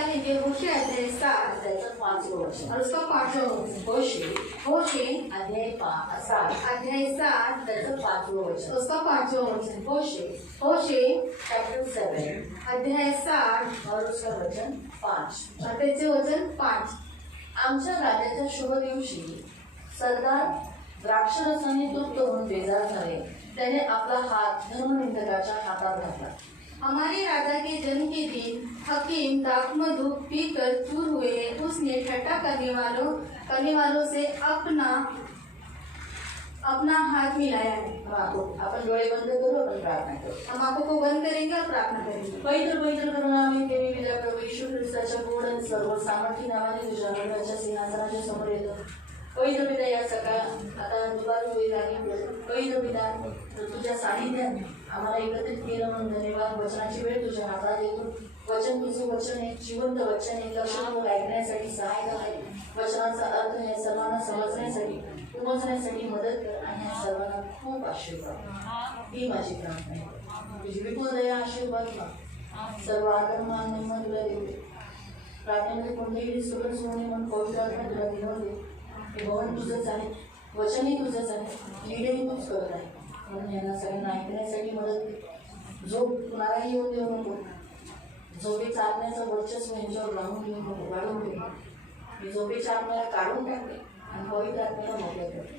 निकालेंगे होशे अध्याय 7 त्याचं 5वं वचन. और उसका 5वां वचन. होशे होशे अध्याय 7 अध्याय 7 त्याचं 5वं वचन. उसका 5वां वचन. होशे होशे चॅप्टर 7 अध्याय 7 और उसका वचन 5. और त्याचे वचन 5. आमच्या राजाच्या शुभ दिवशी सरदार द्राक्षरसाने तूप करून बेजार झाले. त्याने आपला हात धर्मनिंदकाच्या हातात घातला. हमारे राजा के जन्म के दिन हकीम दाखमधु पीकर चूर हुए हैं. उसने ठट्ठा करने वालों से अपना हाथ मिलाया है. आपण डोळे बंद करू, आपण प्रार्थना करू. हम आंखों को बंद करेंगे और प्रार्थना करेंगे. पवित्र करुणामय देवी तुझ्या प्रभू येशू ख्रिस्ताच्या गोड आणि सर्व सामर्थ्य नावाने तुझ्या हृदयाच्या सिंहासनाच्या समोर येतो. पवित्र पिता, या सकाळ आता दुपार वेळ झाली. पवित्र पिता, तुझ्या सानिध्यात आम्हाला एकत्रित केलं म्हणून धन्यवाद. वचनाची वेळ तुझ्या हातात येतो. वचन तुझं वचन आहे, जिवंत वचन आहे, लक्षपूर्वक ऐकण्यासाठी सहाय्य आहे. वचनाचा अर्थ या सर्वांना समजण्यासाठी समजण्यासाठी मदत कर आणि या सर्वांना खूप आशीर्वाद ही माझी प्रार्थना आहे. तुझी विपुल दया आशीर्वाद सर्व आदर मान महिमा तुला देऊ. प्रार्थनेमध्ये कोणतेही सुरस होणे म्हणून पवित्रात्मा तुला देऊन दे. हे भवन तुझंच आहे, वचनही तुझंच आहे, लीडही तूच करत आहे. म्हणून यांना सगळ्यांना ऐकण्यासाठी मदत कर. झोप कुणालाही येऊन देऊ नको. झोपेचा आत्म्याचं वर्चस्व यांच्यावर राहून देऊ नको, वाढवून देऊ. मी झोपेच्या आत्म्याला काढून टाकते आणि पवित्र आत्म्याला मोकळे करते.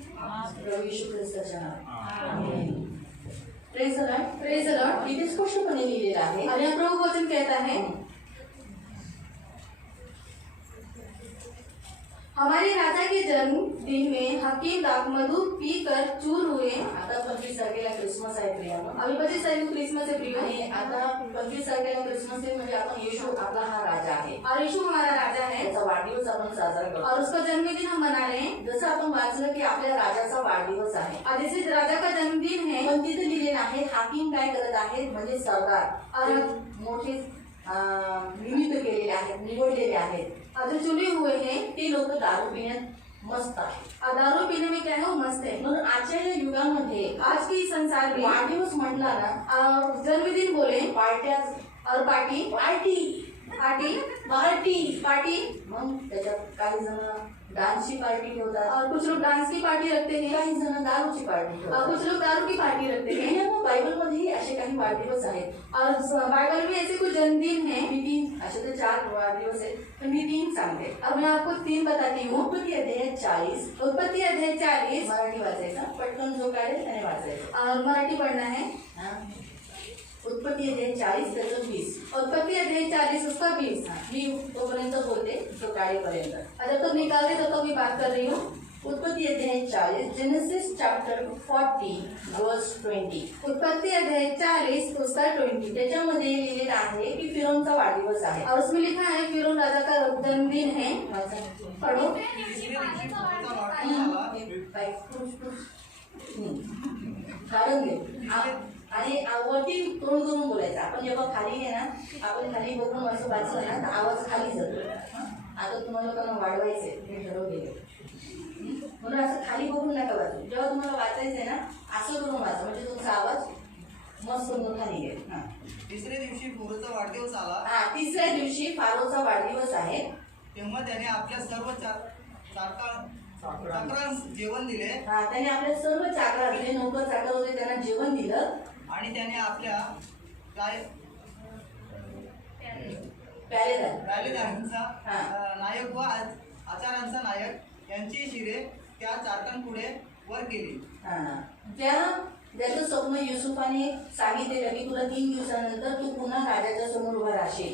प्रभू येशू ख्रिस्ताच्या नावात amen. Praise the lord. Praise the lord. इथे स्पष्टपणे लिहिलेलं आहे. और यहाँ प्रभु वचन कहता है, हमारे राजा के जन्म दिन में हकीम दाखमधु पीकर चूर हुए. आता 25 तारखेला क्रिसमस आहे प्रियानो. अभी 25 तारीख को क्रिसमस है प्रियो. आणि आता 25 तारखेला क्रिसमस आहे म्हणजे आपण येशू आपला हा राजा आहे. और यीशु हमारा राजा है त्याचा वाढदिवस आपण साजरा करतो. और उसका जन्मदिन हम मना रहे हैं. जसं आपण वाचलं की आपल्या राजाचा वाढदिवस आहे, और जैसे राजा का जन्मदिन है, पण तिथे लिहिलेलं आहे हाकीम काय करत आहेत म्हणजे सरदार और मोठे निमित्त केलेले आहेत, निवडलेले आहेत. जो चुने हुए हैं, ते लोक दारू पिण्यात मस्त आहेत. और दारू पीने में क्या है वो मस्त है. म्हणून आजच्या या युगामध्ये आज के इस संसार में वाढदिवस म्हटला ना, जन्मदिन बोले पार्ट्या और party party party party party मग त्याच्यात काही जण डान्सची पार्टी ठेवतात, और कुछ लोग डांस की पार्टी रखते हैं, काही जण दारूची पार्टी और ठेवतात. कुछ लोग दारू की पार्टी रखते हैं. बायबलमध्येही असे काही वाढदिवस आहेत. और बाइबल में ऐसे कुछ जन्मदिन है. मी 3 असे तर 4 वाढदिवस आहेत, पण मी 3 सांगते. और मैं आपको 3 बताती हूँ. उत्पत्ती अध्याय 40. उत्पत्ति अध्याय 40 मराठी वाचायचं, पटकन जो काढेल त्याने वाचायचं. और मराठी पढ़ना है. हा. उत्पत्ती अध्याय 40 त्याचं 20. उत्पत्ति अध्याय 40 उसका 20. मी तोपर्यंत बोलते, तो काढेपर्यंत. जब तक निकाल दे तब तक मैं बात कर रही हूँ. उत्पत्ती अध्याय 40, जेनेसिस चॅप्टर 40 वर्स 20. उत्पत्ति अध्याय 40 उसका 20. त्याच्यामध्ये लिहिलेलं आहे की फिरोनचा वाढदिवस आहे. और उसमें लिखा है फिरौन राजा का जन्मदिन है. पढ़ो. कारण घे आणि वरती तोंड करून बोलायचं. आपण जेव्हा खाली आहे ना, आपण खाली बघून असं वाचलं ना तर आवाज खाली जातो. आता तुम्हाला लोकांना वाढवायचंय हे ठरवलेलं, म्हणून असं खाली बघून नका वाचू. जेव्हा तुम्हाला वाचायचंय ना असं करून वाचा, म्हणजे तुमचा आवाज मस्त करून खाली येईल. तिसऱ्या दिवशी फारोचा वाढदिवस आला. तिसऱ्या दिवशी फारोचा वाढदिवस आहे. तेव्हा त्याने आपल्या सर्व चाकरांस जेवण दिले. त्याने आपल्या सर्व चाकर जे नौकर चाकर होते त्यांना जेवण दिलं. आणि त्याने आपल्या प्यालेदारांचा नायक व आचारांचा नायक यांची शिरे त्या चारकांपुढे वर केली. ज्याचं स्वप्न युसुफाने सांगितलेलं की तुला 3 दिवसानंतर तू पुन्हा राजाच्या समोर उभा राहशील.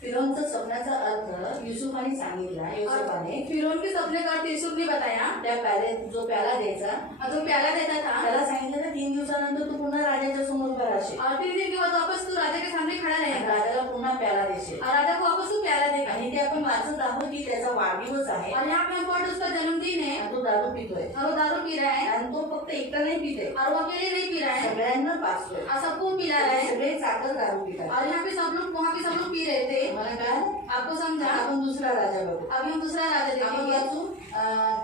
फिरौनचा स्वप्नाचा अर्थ युसुफाने सांगितला. युसुफाने फिरौन के सपने का अर्थ यूसुफ ने बताया. त्या जो प्याला द्यायचा, जो प्याला देता था, त्याला सांगितलं ना 3 दिवसानंतर तू पुन्हा राजाच्या समोर उभा राहशील. और 3 दिन के बाद वापस तू राजा के सामने खड़ा रहेगा. राजाला पुन्हा प्याला देशील. और राजा को वापस तू प्याला देगा. आणि ते आपण वाचत आहोत की त्याचा वाढदिवस आहे और यहाँ पे हम पढ़ उसका जन्मदिन है. आणि तो दारू पितोय. और वो दारू पी रहा है. आणि तो फक्त एकटा नाही पितोय, और वो अकेले नहीं पी रहा है, सगळ्यांना पाचतोय. और सबको पिला रहा है. सगळे चाकर दारू पितात. और यहाँ पे सब लोग वहाँ पे सब लोग पी रहे थे. मला काय आपको समझा. आपण दुसरा राजा बघू. अभी हम दूसरा राजा आपण देखेंगे. वाचू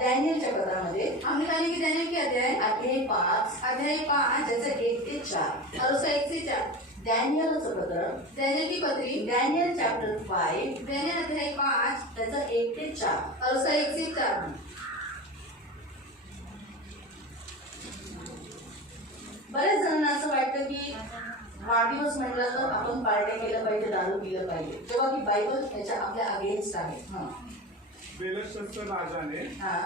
डॅनियलच्या पत्रामध्ये हमने जाने की डैनियल के अध्याय अध्याय 5 अध्याय 5 त्याचं 1 ते 4. और उसका 1 से 4. डॅनियलचं पत्र, डैनियल की पत्री, डॅनियल चॅप्टर 5 डैनियल अध्याय 5 त्याचं 1 ते 4. और उसका 1 से 4। बऱ्याच जणांना असं वाटतं की वाढदिवस म्हटलं तर आपण पार्ट्या केलं पाहिजे, दारू पिलं पाहिजे, जेव्हा की बायबल याच्या आपल्या अगेन्स्ट आहे. बेलशस्त्र राजाने हा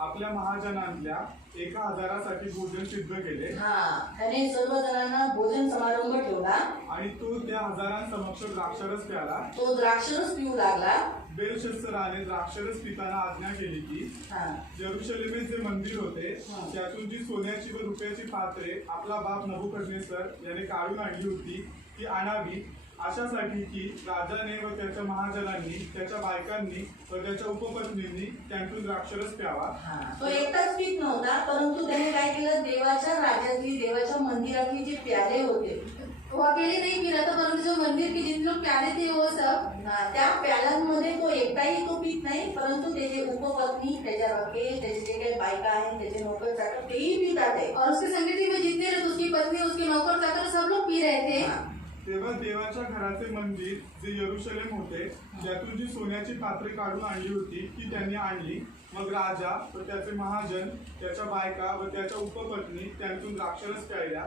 आपल्या महाजनांतल्या 1000साठी भोजन सिद्ध केले त्याने सर्व जणांना भोजन समारंभ ठेवला आणि तो त्या हजारांसमक्ष द्राक्षरस प्याला. तो द्राक्षरस पिऊ लागला. बेलशस्त्राने द्राक्षरस पिताना आज्ञा केली की यरुशलेमेत जे मंदिर होते त्यातून जी सोन्याची व रुपयाची पात्रे आपला बाप नबुकदनेस्सर याने काढून आणली होती ती आणावी, अशासाठी की राजाने व त्याच्या महाजनांनी, त्याच्या बायकांनी व त्याच्या उपपत्नींनी त्यांतून द्राक्षरस प्यावा. तो एकटाच पीत नव्हता, परंतु त्याने काय केलं, देवाच्या राज्यातली, देवाच्या मंदिरातली जी प्याले होते वो अकेले नहीं पी रहा था, परंतु जो मंदिर के जितने लोग प्याले थे वो सब, त्या प्यालांमध्ये तो एकटाही तो पीत नाही, परंतु त्याचे उपपत्नी, त्याच्या रखे, त्याचे जे काही बायका आहेत, त्याचे नोकर चाकर तेही पितात आहे. और उसके संगति में जितने लोग, उसकी पत्नी, उसके नौकर चाकर सब लोग पी रहे थे. तेव्हा देवाच्या घराचे मंदिर जे यरुशलेम होते त्यातून जी सोन्याची पात्रे काढून आणली होती ती त्यांनी आणली. मग राजा व त्याचे महाजन, त्याच्या बायका व त्याच्या उपपत्नी त्यांतून द्राक्षरस प्यायल्या.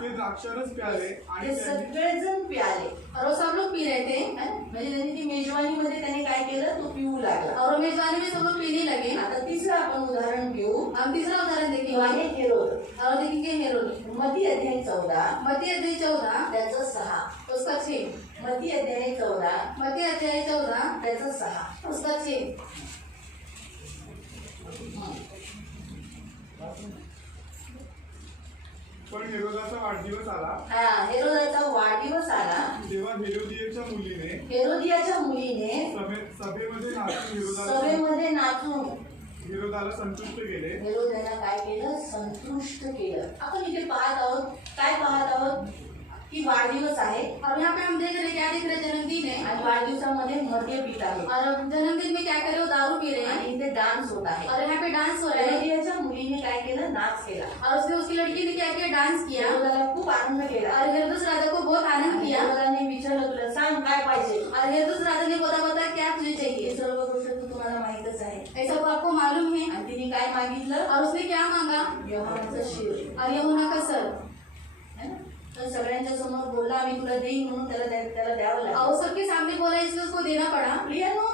ते द्राक्षरस प्याले आणि ते सगळेजण प्याले. और वो सब लोग पी रहे थे. म्हणजे त्यांनी ती मेजवानीमध्ये त्याने काय केलं, तो पिऊ लागला. और मेजबानी में सब लोग पीने लगे. आता तिसरं आपण उदाहरण घेऊ. हम तीसरा उदाहरण तो देखेंगे. आहे हेरोद. और देखेंगे हेरोद. मत्ती अध्याय 14 मत्ती अध्याय 14 त्याचं 6. उसका 6. मत्ती अध्याय 14 मत्ती अध्याय 14 त्याचं 6. उसका 6. पण हेरोदाचा वाढदिवस आला. हेरोदाचा वाढदिवस आला तेव्हा हेरोदियाच्या मुलीने सभेमध्ये नाचून सभेमध्ये नाचून हेरोदाला संतुष्ट केले. हेरोदाला काय केलं, संतुष्ट केलं. आपण इथे पाहत आहोत, काय पाहत आहोत की वाढदिवस आहे और यहाँ पे हम देख रहे हैं, क्या देख रहे हैं, जन्मदिन है. आणि वाढदिवसामध्ये मद्य पित आहे और जन्मदिन में क्या करे, वो दारू पी रहे हैं. आणि इथे डान्स होत आहे. और यहाँ पे डांस हो रहा है. हेरोदियाच्या मुलीने काय केलं, नाच केला. और उसने, उसकी लड़की ने क्या किया, डांस किया. हेरोदाला खूप आनंद केला. और हेरोदेस राजा को बहुत आनंद किया. हेरोदाने विचारलं, तुला सांग काय पाहिजे. और हेरोदेस राजा ने बता क्या तुझे हे चाहिए. सर्व गोष्ट तुम्हाला माहितच आहे. ऐसा वो आपको मालूम है. आणि तिने काय मागितलं, और उसने क्या मांगा, योहानाचं शिर. और यमुना का सर. है ना? तर सगळ्यांच्या समोर बोलला, आम्ही तुला देईन म्हणून त्याला द्यावं और लागलं. सबके सामने बोला, इसलिए उसको देना पड़ा. प्रियानो,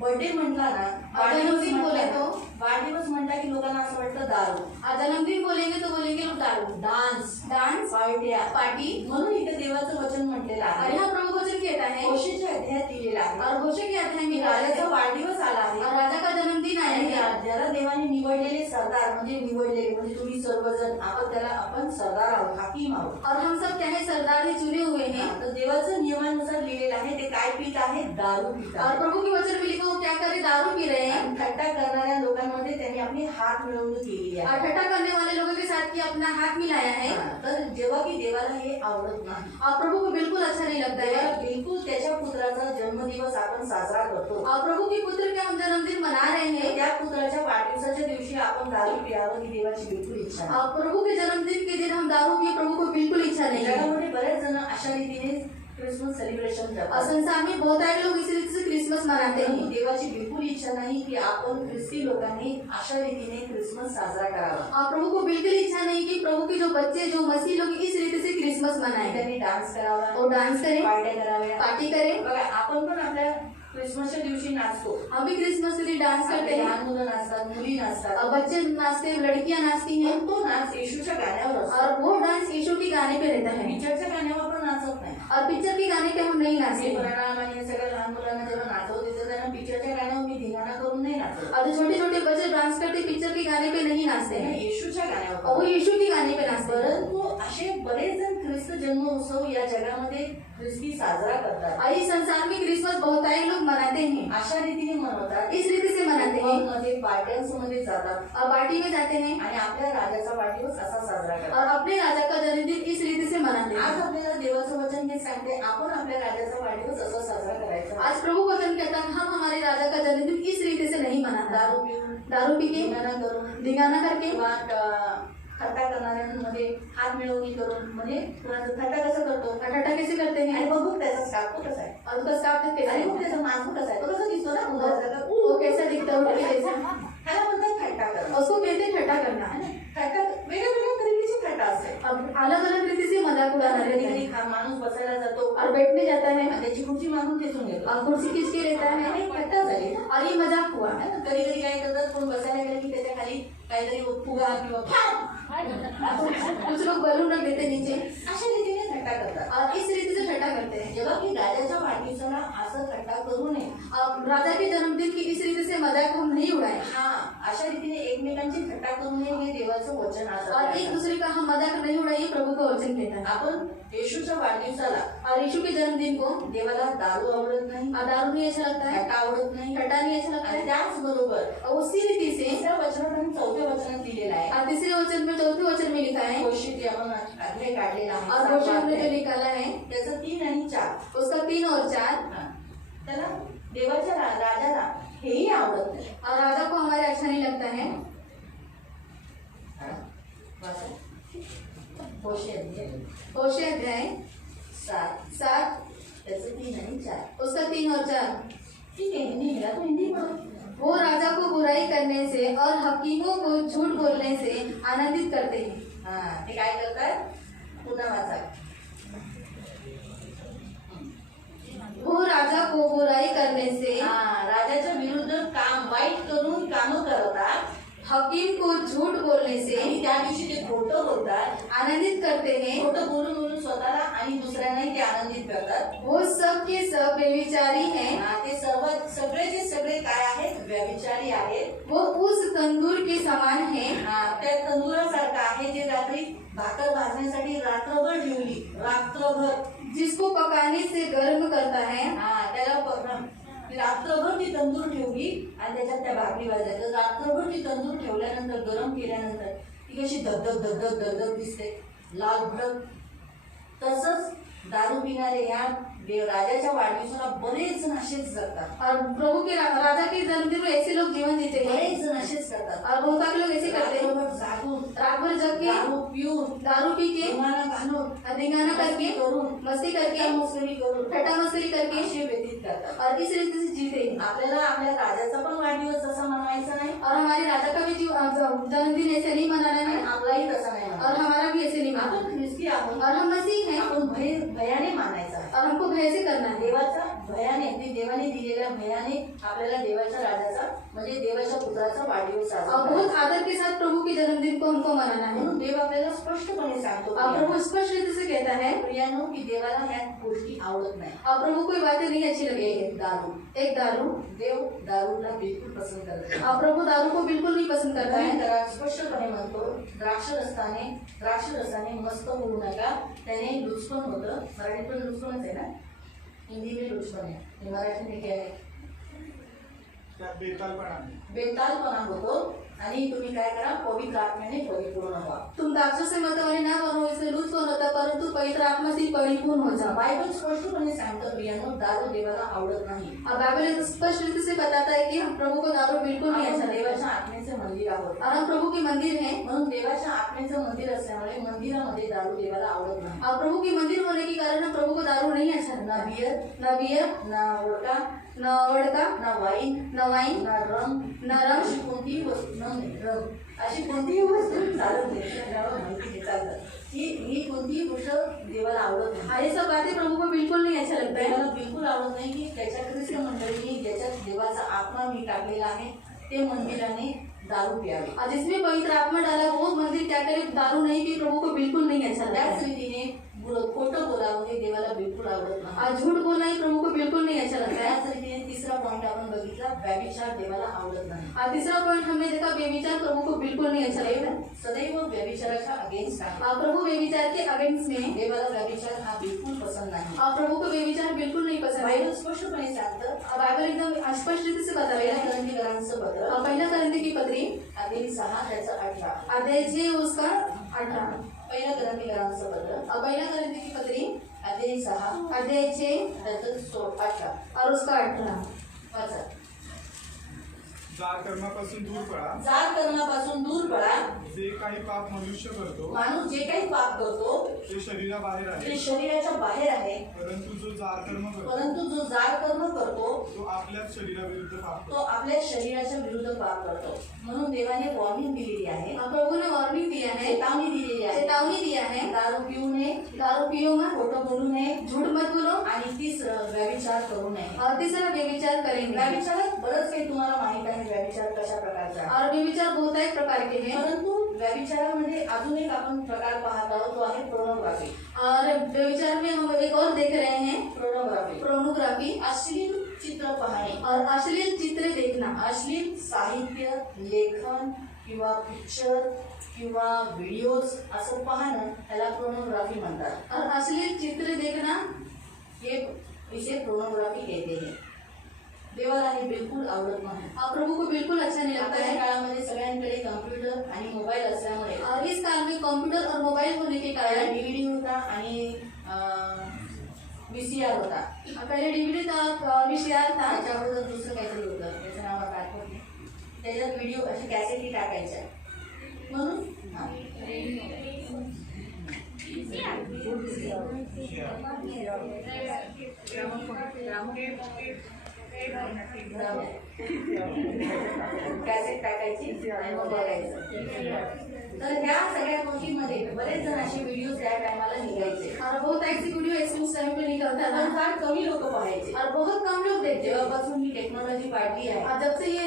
बर्थडे म्हटला ना, जन्मदिन बोले तो, वाढदिवस म्हटला की लोकांना असं वाटतं दारू. और जन्मदिन बोलेंगे तो बोलेंगे लोग दारू, डान्स, डांस, पार्ट्या, पार्टी. म्हणून इथे देवाचं वचन म्हटलेलं और आहे. यहाँ प्रभु वचन कहता है, होशेच्या अध्यायात दिलेलं आहे. और घोषक के अध्याय में राजाचा वाढदिवस आला और आहे. राजा का जन्मदिन आया आणि है. ज्याला देवाने निवडलेले सरदार, म्हणजे तुम्ही सर्वजण, आपण सरदार आहोत, हाकीम आहोत. और हम सब क्या है, सरदार ही चुने हुए हैं. तर देवाचं नियमानुसार लिहिलेलं आहे, ते काय पित आहे, दारू पित और आहे. प्रभु के वचन में लिखा, वो क्या करे, दारू पी रहे हैं. आणि थट्टा करणाऱ्या लोकांमध्ये त्यांनी आपली हात मिळवणूक केली और आहे. ठट्टा करने वाले लोगों के साथ की अपना हाथ मिलाया है. तर जेव्हा की देवाला हे आवडत नाही. और प्रभु को बिल्कुल अच्छा नहीं लगता देवाला है. बिलकुल त्याच्या पुत्राचा जन्मदिवस आपण साजरा करतो. और प्रभु के पुत्र का हम जन्मदिन मना रहे हैं. त्या पुत्राच्या वाढदिवसाच्या दिवशी आपण दारू प्यावं ही देवाची बिलकुल इच्छा नाही. और प्रभु के जन्मदिन के दिन हम दारू पिए, प्रभु को बिल्कुल इच्छा नहीं है. जगामध्ये बरेच जण अशा रीतीने क्रिसमस सेलिब्रेशन और करतात. संसार में बहुत सारे लोग इसी रीति से क्रिसमस मनाते परंतु हैं. देवाची बिलकुल इच्छा नाही की आपण ख्रिस्ती लोकांनी अशा रीतीने क्रिसमस साजरा करावा. और प्रभु को बिल्कुल इच्छा नहीं कि प्रभु के जो बच्चे, जो मसीह लोग इस रीति से क्रिसमस मनाएं. त्यांनी डान्स करावा, और डांस करें, पार्ट्या कराव्या. पार्टी करें. बघा, आपण पण आपल्या क्रिसमसच्या दिवशी नाचतो. हम भी क्रिसमस के दिन डांस करते हैं. लहान मुलं नाचतात, मुली नाचतात. और बच्चे नाचते हैं, लड़कियां नाचती हैं. पण तो नाच येशूच्या गाण्यावर असतो. और वो डांस यीशु के गाने पे रहता है. पिक्चरच्या गाण्यावर पण नाचत नाही. और पिक्चर के गाने पे हम नहीं नाचते हैं. परिणामाने सगळ्या लहान मुलांना जेव्हा नाचवते तर त्यांना पिक्चरच्या गाण्यावर मी धिंगाणा करून नाही नाचत. और जो छोटे छोटे बच्चे डांस करते, पिक्चर के गाने पे नहीं नाचते त्यांना हैं. येशूच्या और गाण्यावर. वो यीशु के गाने पे नाचते हैं. परंतु असे बरेच जण ख्रिस्त जन्म उत्सव या जगामध्ये ख्रिस्ती साजरा करतात. और इस संसार में क्रिसमस बहुत सारे लोग मनाते हैं. अशा रीतीने मनवतात. इस रीति से मनाते हैं. मध्ये पार्ट्यांमध्ये जातात और पार्टी में जाते हैं. आणि आपल्या राजाचा वाढदिवस असा साजरा करतात. और अपने राजा का जन्मदिन इस रीति से मनाते आज हैं. आपल्याला देवाचं वचन हे सांगते, आपण आपल्या राजाचा वाढदिवस असा साजरा करायचा. आज प्रभु वचन कहता है, हम हमारे राजा का जन्मदिन इस रीति से नहीं मनाता. दारू पिऊन, दारू पी के, धिंगाणा करून धिंगाना करके, किंवा थट्टा करणाऱ्यांमध्ये हात मिळवणी करून म्हणजे कुणाचं थट्टा कसं करतो ठट्टा कैसे करते आणि हैं बघू त्याचा स्कार्फ तो कसा आहे और उसका स्कार्फ कैसे आणि है मग त्याचा मास्क कसा आहे तो कसा दिसतो ना उन्हाळ्याचा वो कैसा दिखता है उल्टी जैसा ह्याला म्हणतात थट्टा करणं उसको कहते हैं ठट्टा करना थट्टा वेगळ्या वेगळ्या तरीकेची थट्टा असते अब अलग अलग रीति से मजाक उड़ाना रहता है कधी माणूस बसायला जातो और बैठने जाता है आणि त्याची खुर्ची मागून खेचून घेतो और कुर्सी खींच के लेता है आणि थट्टा झाली और ये मजाक हुआ कधी कधी काय करतात कोण बसायला गेलं की त्याच्या खाली काहीतरी फुगा किंवा फाट कुछ लोग बलून रख देते नीचे अशा रीतीने थट्टा करतात और इस रीति से ठट्टा करते हैं जेव्हा की राजाच्या वाढदिवसाला असं थट्टा करू नये अब राजा के जन्मदिन की इस रीति से मजाक हम नहीं उड़ाए हा अशा रीतीने एकमेकांची थट्टा करू नये हे देवाचं वचन और एक असं दूसरे का हम मजाक नहीं उड़ाइए प्रभु का वचन कहता है आपण येशूच्या वाढदिवसाला और यीशु के जन्मदिन को देवाला दारू आवडत नाही दारू नहीं अच्छा लगता है थट्टा आवडत नाही ठट्टा नहीं अच्छा लगता आणि है त्याचबरोबर और उसी रीति से तिसऱ्या वचनात आणि चौथ्या वचनात लिहिलेलं आहे और तीसरे वचन में चौथे वचन में लिखा है गोष्टी जे आपण अध्याय काढलेला और रोशन हमने जो आहे निकाला है त्याचं 3 आणि 4 उसका 3 और 4 हा. त्याला देवाच्या राजाला हेही आवडत नाही और राजा को हमारे अच्छा नहीं लगता है वाचा. होशे अध्याय होशे अध्याय 7 7 त्याचं 3 आणि 4 उसका 3 और 4 ठीक आहे हिंदी मिला तो हिंदी पढ़ो. वो राजा को बुराई करने से और हकीमों को झूठ बोलने से आनंदित करते हैं हा ते काय करतात पुन्हा वाचा. वो राजा को बुराई करने से हा राजाच्या विरुद्ध काम वाईट करून काम करतात हकीम को झूठ बोलने से आणि त्या दिवशी ते खोटं बोलतात आनंदित करते हैं खोटं बोलून बोलून स्वतःला आणि दुसऱ्यांनाही ते आनंदित करतात. वो सब के सब व्यभिचारी हैं हा, ते सगळेचे सगळे काय आहेत व्यभिचारी आहेत. वो उस तंदूर के समान हैं हा, त्या तंदुरासारखं आहे जे रात्री भाकर भाजण्यासाठी रात्रभर ठेवली रात्रभर जिसको पकाने से गर्म करता है हा त्याला रात्रभर ती तंदूर ठेवली आणि त्याच्यात त्या भाकरी भाजायच्या. रात्रभर ती तंदूर ठेवल्यानंतर गरम केल्यानंतर ती कशी धगधग धगधग धगधग दिसते लाल भडक. तसंच दारू पिणारे या राजाच्या वाढदिवसाला बरेच जण असेच जगतात. और प्रभु के राजा के जन्मदिन में ऐसे लोग जीवन जीते हैं बरेच जण असेच करतात. और बहुत सारे लोग ऐसे करते हैं रात्रभर जागून रात भर जग के दारू पिऊन दारू पी के तुम्हाला घालून अधिगाना करके करून मस्ती करके मस्करी करून ठट्टा मस्करी करके असे व्यतीत करतात. और इस रीति से जीते हैं आपल्याला आपल्या राजाचा पण वाढदिवस तसा मनवायचा नाही और हमारे राजा का भी जन्मदिन ऐसे नहीं मनाना आणि है आपलाही तसा नाही और मनवायचा. हमारा भी ऐसे नहीं मनाना आपण ख्रिस्ती आहोत. और हम मसीह हैं आपण भयाने मानायचा आहे. और हमको भय से करना है देवाचा भयाने देवाने दिलेल्या भयाने आपल्याला देवाच्या राजाचा म्हणजे देवाच्या पुत्राचा वाढदिवस साजरा और बहुत आदर के साथ प्रभु के जन्मदिन को हमको मनाना है म्हणून देव आपल्याला स्पष्टपणे सांगतो और प्रभु स्पष्ट रीति से कहता है प्रियानो की देवाला ह्या गोष्टी आवडत नाही. और प्रभु को ये बातें नहीं अच्छी लगेगी दारू एक दारू देव दारूला बिलकुल पसंत करत नाही. और प्रभु दारू को बिल्कुल नहीं पसंद करता है त्यानंतर स्पष्टपणे म्हणतो द्राक्षरसाने मस्त होऊ नका त्याने लुचपण होतं. मराठीत पण लुचपणच आहे ना हिंदी में लुचपण आहे मराठी में काय आहे त्यात बेतालपणा बेतालपणा होतो. आणि तुम्ही काय करा पवित्र आत्म्याने परिपूर्ण व्हा. तुम दाक्षों से मतवाले ना बनो इससे लुत्फ होता परंतु पवित्र आत्मा से परिपूर्ण हो जाओ. बायबल स्पष्टपणे सांगतं प्रियानो दारू देवाला आवडत नाही. और बाइबल स्पष्ट रीति से बताता है कि हम प्रभु को दारू बिल्कुल नहीं अच्छा आपण लगता देवाच्या आत्म्याचे मंदिर आहोत. और हम प्रभु के मंदिर हैं म्हणून देवाच्या आत्म्याचं मंदिर असल्यामुळे मंदिरामध्ये दारू देवाला आवडत नाही. और प्रभु के मंदिर होने के कारण हम प्रभु को दारू नहीं अच्छा ना लगता बियर न बियर ना वोडका न वडका ना वाईन न वाइन ना रम न रम अशी कोणतीही वस्तू रम अशी कोणतीही वस्तू चालत नाही. त्याला माहिती आहे, चालतं ही कोणतीही गोष्ट देवाला आवडत नाही. और ये सब बातें प्रभु को बिल्कुल नहीं अच्छा लगता है देवाला बिलकुल आवडत नाही की त्याच्या ख्रिस्त मंडळीने ज्याच्यात देवाचा आत्मा मी टाकलेला आहे ते मंदिराने दारू प्यावे. और जिसमें पवित्र आत्मा डाला वो मंदिर क्या करे दारू नहीं पी प्रभु को बिल्कुल नहीं अच्छा लगता त्याच है रीतीने खोटं बोलावं हे देवाला बिलकुल आवडत नाही. और झूठ बोलना ही प्रभु को बिल्कुल नहीं अच्छा लगता है. त्याच रीतीने तिसरा पॉइंट आपण बघितला व्यभिचार देवाला आवडत नाही. और तीसरा पॉइंट हमने देखा व्यभिचार प्रभु को बिल्कुल नहीं अच्छा लगता है. सदैव व्यभिचाराच्या अगेन्स्ट आहे. और प्रभु व्यभिचार के अगेंस्ट में देवाला व्यभिचार हा बिलकुल पसंद नाही. और प्रभु को व्यभिचार बिल्कुल नहीं पसंद है. बायबल स्पष्टपणे सांगतं और बाइबल एकदम स्पष्ट रीति से बताया पहिल्या है. करंदीकरांचं पत्र और पहला करंदी की पत्री अध्याय 6 त्याचं 18 अध्याय 6 उसका 18 पहिल्या करंदीकरांचं पत्र और पहला करंदी की पत्री अध्याय 6 अध्याय 6 त्याचं 18 और उसका 18 वाचा. जार कर्मापासून दूर पळा. जार कर्मापासून दूर पळा. जे काही पाप मनुष्य करतो माणूस जे काही पाप करतो ते शरीराबाहेर ते आहे, शरीराच्या बाहेर आहे. परंतु जो जार कर्म करतो परंतु जो जार कर्म करतो तो आपल्याच शरीराविरुद्ध पाप तो करतो. आपल्या शरीराच्या विरुद्ध पाप करतो. म्हणून देवाने वॉर्निंग दिलेली आहे, प्रभु ने वार्निंग दिया है, चेतावणी दिलेली आहे. चेतावनी दिया है, दारू पिऊ नये, दारू पियो मत, खोटं बोलू नये, झूठ मत बोलो, आणि तिसरं व्यभिचार करू नये. और तीसरा व्यभिचार करेंगे. व्यभिचारात बरंच काही तुम्हाला माहित आहे व्यभिचार कशा प्रकारचा आहे. और व्यभिचार बहुत एक प्रकार के हैं. परंतु व्यभिचारामध्ये अजून एक आपण प्रकार पाहत आहोत, तो आहे पोर्नोग्राफी. और व्यभिचार में हम एक और देख रहे हैं पोर्नोग्राफी, पोर्नोग्राफी, अश्लील चित्र पाहणे, और अश्लील चित्र देखना, अश्लील साहित्य, लेखन किंवा पिक्चर किंवा व्हिडिओज असं पाहणं त्याला पोर्नोग्राफी म्हणतात. और अश्लील चित्र देखना हे इसे पोर्नोग्राफी कहते हैं. देवाला हे बिलकुल आवडत नाही. और प्रभु को बिल्कुल अच्छा नहीं लगता आताच्या है. काळामध्ये सगळ्यांकडे कम्प्युटर आणि मोबाईल असल्यामुळे और इस काल में कंप्यूटर और मोबाइल होने के कारण डीव्हीडी होता आणि VCR होता. पहले डीवीडी था, VCR था, त्याच्याबरोबर दुसरं काहीतरी होतं, त्याचं नाव आता आठवत नाही. त्याच्यात व्हिडिओ अशी कॅसेटी टाकायच्या म्हणून हा. कॅसेट टाकायची आणि मग बघायचं. तर ह्या सगळ्या गोष्टींमध्ये बरेच जण असे व्हिडिओ त्या टायमाला निघायचे. और बहुत ऐसी वीडियो ऐसे उस टाइम पे निकलता था, पण फार कमी लोक पाहायचे. और बहुत कम लोग देखते. जेव्हापासून ही टेक्नॉलॉजी वाढली आहे, और जब से ये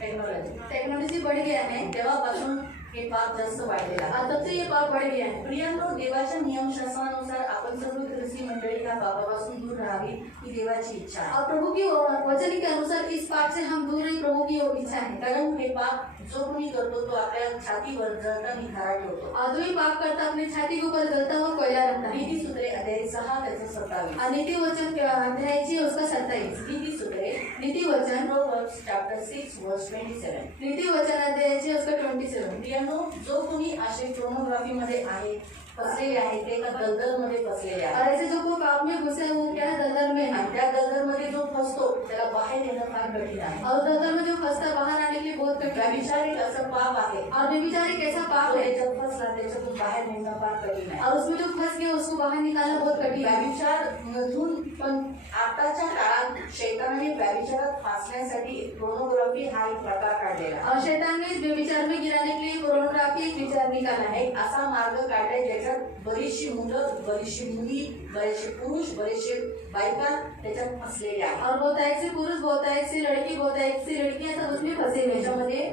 टेक्नॉलॉजी बढ़ गया है, तेव्हापासून हे पाप जास्त वाढलेला आहे. और तब से ये पाप बढ़ गया है. प्रियांनो, देवाच्या नियमशास्त्रानुसार आपण सर्व ख्रिस्ती मंडळी ह्या पापापासून दूर राहावी ही देवाची इच्छा आहे. और प्रभु की वचन के अनुसार इस पाप से हम दूर रहे, प्रभु की वो इच्छा है. कारण हे पाप जो कोणी करतो तो आपल्या छातीवर जळता निखारा ठेवतो. और जो भी पाप करता अपनी छाती के ऊपर जलता हुआ कोयला रखता है. नीतिसूत्रे अध्याय 6 त्याचं 27. और नीति वचन के अध्याय जी उसका 27. नीतिसूत्रे नीति वचन Proverbs chapter 6 verse 27. नीति वचन अध्याय जी उसका 27. प्रियांनो, जो कोणी असे पोर्नोग्राफी मध्ये आहे फसलेले आहे ते एका दलदलमध्ये फसलेले और आहे. ऐसे जो को पाप में घुसे हैं, वो क्या है, दलदल में है. आणि त्या दलदलमध्ये जो फसतो त्याला बाहेर येणं फार कठीण आहे. और दलदल में जो फंसता बाहर आने के लिए बहुत कठिन है. व्यभिचार एक असं पाप आहे, और व्यभिचार एक ऐसा पाप तो है, त्याच्यात फसला त्याच्यातून बाहेर निघणं फार कठीण आहे. और उसमें जो फंस गया उसको बाहर निकालना बहुत कठिन है. व्यभिचार मधून पण आताच्या काळात शैतानाने व्यभिचारात फासण्यासाठी पोर्नोग्राफी हा एक प्रकार काढलेला आहे. और शैतान ने इस व्यभिचार में गिराने के लिए पोर्नोग्राफी एक विचार निकाला है. एक असा मार्ग काढलाय ज्याच्यात बरीचशी मुलं, बरीचशी मुली, बरेचसे पुरुष, बरेचसे बायका त्याच्यात फसलेले आहेत. और बहुत ऐसे पुरुष, बहुत ऐसी लड़की, बहुत ऐसी लड़कियां सब उसमें फंसे हुए हैं.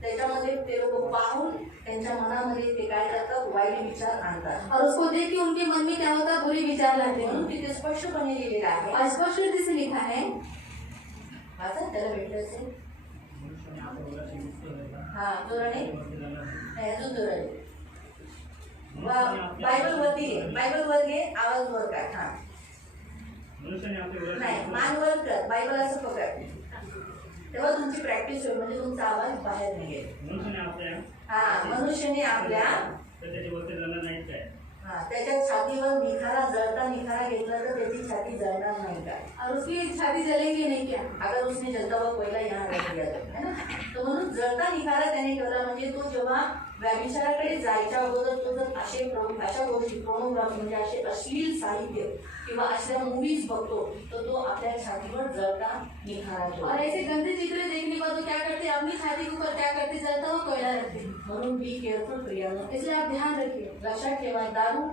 त्याच्यामध्ये ते लोक पाहून त्यांच्या मनामध्ये ते काय करतात, वाईट विचार आणतात. और उसको देख के उनके मन में क्या होता है, बुरे विचार लाते म्हणून हैं. तिथे स्पष्टपणे लिहिलेलं आहे. और स्पष्ट रीति से लिखा है. वाचा, त्याला भेटलं असेल. हा, जोराने नाही, अजून जोराने. बायबल वरती घे, बायबल वर घे, आवाज वर काढ. हा, नाही, मान वर कर, बायबल असं पकड, तेव्हा तुमची प्रॅक्टिस होईल, म्हणजे तुमचा आवाज बाहेर निघेल. हा, मनुष्याने आपल्या त्याच्या छातीवर निखारा, जळता निखारा घेतला तर त्याची छाती जळणार नाही का? और उसकी छाती जलेगी नहीं क्या? अगर उसने जलता हुआ कोयला यहाँ रख दिया है ना, तो म्हणून जळता निखारा त्याने ठेवला. म्हणजे तो जेव्हा व्यभिचाराकडे जायच्या अगोदर तो जर अशा गोष्टी पोर्नोग्राफी म्हणजे असे अश्लील साहित्य किंवा अशा मूवीज बघतो तर तो आपल्या छातीवर जळता निखारा और ठेवतो. ऐसे गंदे चित्र देखने पर तो क्या करते हैं, अपनी छाती के ऊपर क्या करते, जलता हुआ कोयला रखते हैं. म्हणून बी केअरफुल प्रियानो, इसलिए आप ध्यान रखिए. लक्षात ठेवा, दारू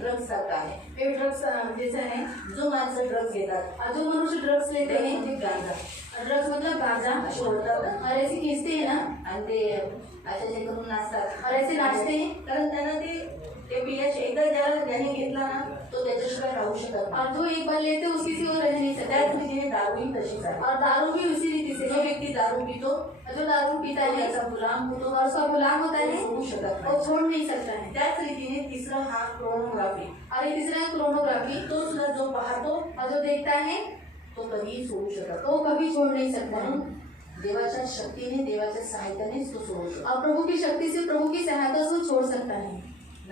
ड्रग्स सारखा आहे. ये ड्रग्स जैसा है. जो माणसं ड्रग्स घेतात, और जो मनुष्य ड्रग्स लेते हैं, म्हणजे गांजा ड्रग्स मतलब गांजा, असे ओढतात ना, और ऐसे खींचते हैं ना, आणि ते अशा जे करून नाचतात, और ऐसे नाचते हैं. कारण त्यांना ते पिल्याचे एकदा ज्याने घेतला ना तो त्याच्याशिवाय राहू शकत नाही. और जो एक बार लेते हैं उसकी सिवा रह नहीं सकता. त्याच रीतीने दारूही तशीच आहे. और दारू भी उसी रीति से जो है. व्यक्ती दारू पितो जो दारू पीता तो है त्याचा गुलाम होतो, और उसका गुलाम होता है, सोडू शकत वो नाही. छोड़ नहीं सकता है. त्याच रीतीने तिसरं हा पोर्नोग्राफी, और ये तीसरा है क्रोनोग्राफी. तो सुद्धा जो पाहतो और जो देखता है तो कधीही सोडू शकत वो कभी छोड़ नहीं सकता है. म्हणून देवाच्या शक्तीने, देवाच्या सहाय्यानेच तो सोडू शकतो. और प्रभु की शक्ति से, प्रभु की सहायता से वो छोड़ सकता है.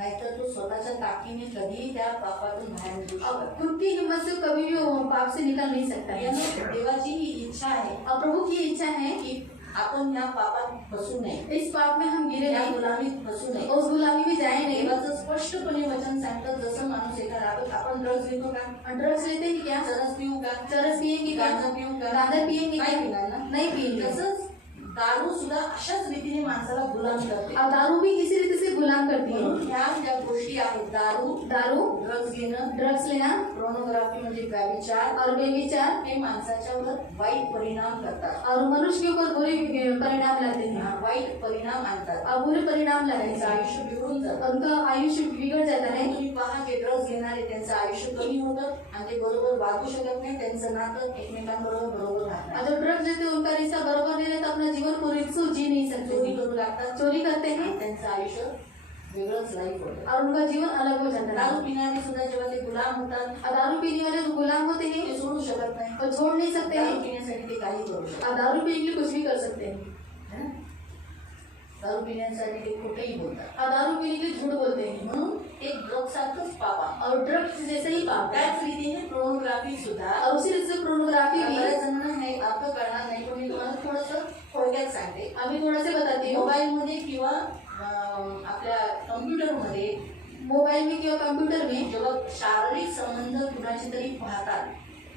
नाहीतर तो स्वतःच्या ताकदीने कधीही त्या पापातून बाहेर निघू अब शकत खुद की हिम्मत से कभी भी वो पाप से निकल नहीं सकता नाही. है। यानं देवाची ही इच्छा आहे और प्रभु की इच्छा है कि की आपण या पापात फसू नये, इस पाप में हम गिरे या नहीं, गुलामीत फसू नये. उस गुलामी में जाए नहीं। देवाचं स्पष्टपणे वचन सांगतं, जसं माणूस एका आपण ड्रग्स घेतो का, ड्रग्स लेते हैं क्या? चरस पिऊ का, चरस पिएंगे क्या? गांजा पिऊ का, गांजा पिएंगे नाही क्या? पिणार ना. नहीं पिएंगे। तसंच दारू सुद्धा अशाच रीतीने माणसाला गुलाम करते. और दारू भी इसी रीति से गुलाम करती है। म्हणून ह्या ज्या गोष्टी आहेत, दारू, ड्रग्स घेणं, ड्रग्स लेना पोर्नोग्राफी म्हणजे व्यभिचार, और बेविचार हे माणसाच्यावर वाईट परिणाम करतात, और मनुष्य के ऊपर बुरे परिणाम लाते हैं वाईट परिणाम आणतात. और बुरे परिणाम लाते त्यांचं हैं। आयुष्य बिघडून जातं. उनका आयुष्य बिगड़ जाता है। तुम्ही पहा की ड्रग्स घेणारे त्यांचं आयुष्य कमी होतं आणि ते बरोबर वागू शकत नाही. त्यांचं नातं एकमेकांबरोबर बरोबर राहत और जो ड्रग्स लेते हैं उनका रिश्ता बराबर नहीं रहता, अपना जीवन पूरी से जी नहीं चोरी सकते, करू लागतात, चोरी करते हैं त्यांचं आयुष्य वेगळंच लाईफ होतं. और उनका जीवन अलग हो जाता दारू है। पिणारे सुद्धा जेव्हा ते गुलाम होतात, और दारू पीने वाले जो गुलाम होते ते हैं सोडू शकत नाही. और छोड़ नहीं सकते दारू हैं पिण्यासाठी ते काही करू शकतात. और दारू पीने के लिए कुछ भी कर सकते हैं है ना? दारू पिण्यासाठी ते खोटंही बोलतात. और दारू पीने के लिए झूठ बोलते हैं म्हणून एक ड्रग सारखंच पाप आहे. और ड्रग्स जैसे ही पाप है। त्याच रीतीने पोर्नोग्राफी सुद्धा. और उसी रीति से प्रोनोग्राफी भी। बऱ्याच जणांना हे अर्थ कळणार नाही, पण मी तुम्हाला थोडंसं थोडक्यात सांगते. अभी थोड़ा से बताती हूँ। मोबाईलमध्ये किंवा आपल्या कम्प्युटरमध्ये मोबाइल में किंवा कंप्यूटर में जेव्हा शारीरिक संबंध कुणाची तरी पाहतात,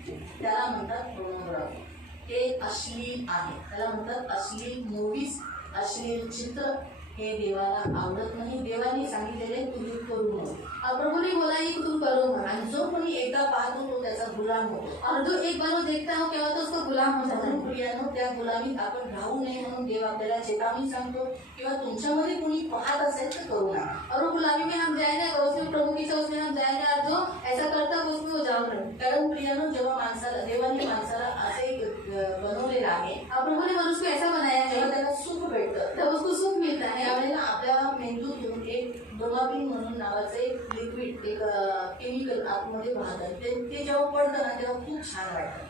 त्याला म्हणतात पोर्नोग्राफी. हे अश्लील आहे, त्याला म्हणतात अश्लील मूवीज, अश्लील चित्र. हे देवाला आवडत नाही. देवाने सांगितलेले तुम्ही करू नये. और प्रभु ने बोला ये कि तुम करो मत। आणि जो कोणी एकदा पाहतो तो त्याचा गुलाम होतो. और जो एक बार वो देखता है क्या होता है, उसका गुलाम हो जाता म्हणून है। प्रियानो, त्या गुलामीत आपण राहू नये म्हणून देव आपल्याला चेतावणी सांगतो, किंवा तुमच्यामध्ये कोणी पाहत असेल तर करू नका. और वो गुलामी में हम जाए ना, तो उसमें प्रभु की इच्छा उसमें हम जाए ना, और जो ऐसा करता है उसमें वो जाओ नहीं। कारण प्रियानो, जेव्हा माणसाला देवाने माणसाला असे बनवलेलं आहे, और प्रभु ने मनुष्य को ऐसा बनाया तेव्हा है त्याला सुख भेटतं. तब उसको सुख मिलता है। त्यावेळेला आपल्या मेंदूतून एक डोपामिन म्हणून नावाचं एक लिक्विड, एक केमिकल आतमध्ये वाहतं. ते जेव्हा पडतं ना, तेव्हा खूप छान वाटतं,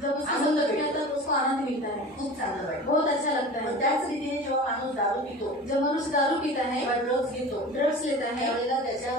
जब उसको आनंद संतोष मिलता मिलता है तो उसको आनंद मिलता है, खूप चांगलं वाटतं. बहुत अच्छा लगता पण है। त्याच रीतीने जेव्हा माणूस दारू पितो जब मनुष्य दारू पीता है, किंवा ड्रग्स घेतो, ड्रग्स लेता है त्यावेळेला त्याच्या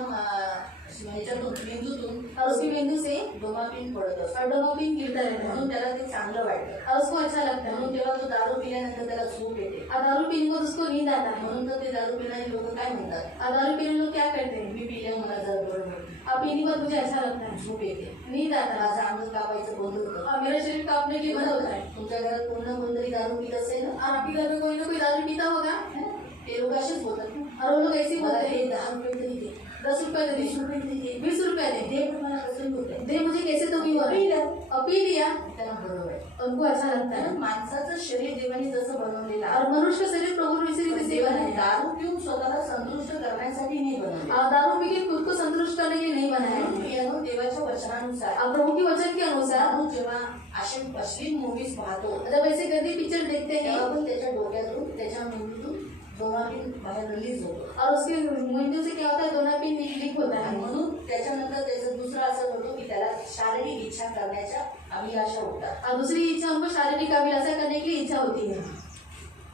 ह्याच्यातून मेंदूतून और उसके बिंदु से डोपामिन पडत असतो. और डोपामिन गिरता रहता है म्हणून त्याला ते चांगलं वाटतं. और उसको अच्छा लगता म्हणून है। तेव्हा तो दारू पिल्यानंतर त्याला झोप येते. और दारू पीने को उसको नींद आता है। म्हणून तर ते दारू पिणारे लोक काय म्हणतात, और दारू पीने लोग क्या करते हैं, मी पिल्यावर मला जरा बरं वाटतं, अब पीने पर मुझे अच्छा लगता है, झोप येते, नींद आता है माझं अंग कापायचं बंद होतं. और मेरा शरीर कांपने के लिए बंद होता है। तुमच्या घरात कोण ना कोणतरी दारू पित असेल ना, और आपके घर में कोई ना कोई दारू पीता होगा है ना? ते लोक असेच बोलतात ना, और वो लोग ऐसे ही मला बोलते हे हैं 10 रुपये तरी दे, 10 रुपए दे, 20 रुपये तरी दे, 20 रुपए दे, दे पण मला कसं होत आहे. दे मुझे कैसे तो भी हो रहा पी है। लिया. और पी लिया, त्याला बरोबर आहे. उनको अच्छा लगता कारण है। माणसाचं शरीर देवाने जसं बनवलेलं आहे, और मनुष्य का शरीर प्रभु ने इसी रीति से देवाने बनाया है। दारू पिऊन स्वतःला संतुष्ट करण्यासाठी नाही बनवले. और दारू पी के खुद को संतुष्ट करने के लिए नहीं बनाया है। प्रियानो, देवाच्या वचनानुसार और प्रभु के वचन के अनुसार माणूस जेव्हा असे अश्लील मूवीज पाहतो, जब ऐसे गंदी पिक्चर देखते हैं तेव्हा पण त्याच्या डोक्यातून, त्याच्या मेंदूतून डोपामिन बाहेर रिलीज होतो. और उसके मेंदू से क्या होता है, डोपामिन लीक होता आणि है। म्हणून त्याच्यानंतर त्याचं दुसरं असं होतं की त्याला शारीरिक इच्छा करण्याच्या अभिलाषा होतात. और दूसरी इच्छा उनको शारीरिक अभिलाषा करने की इच्छा होती है।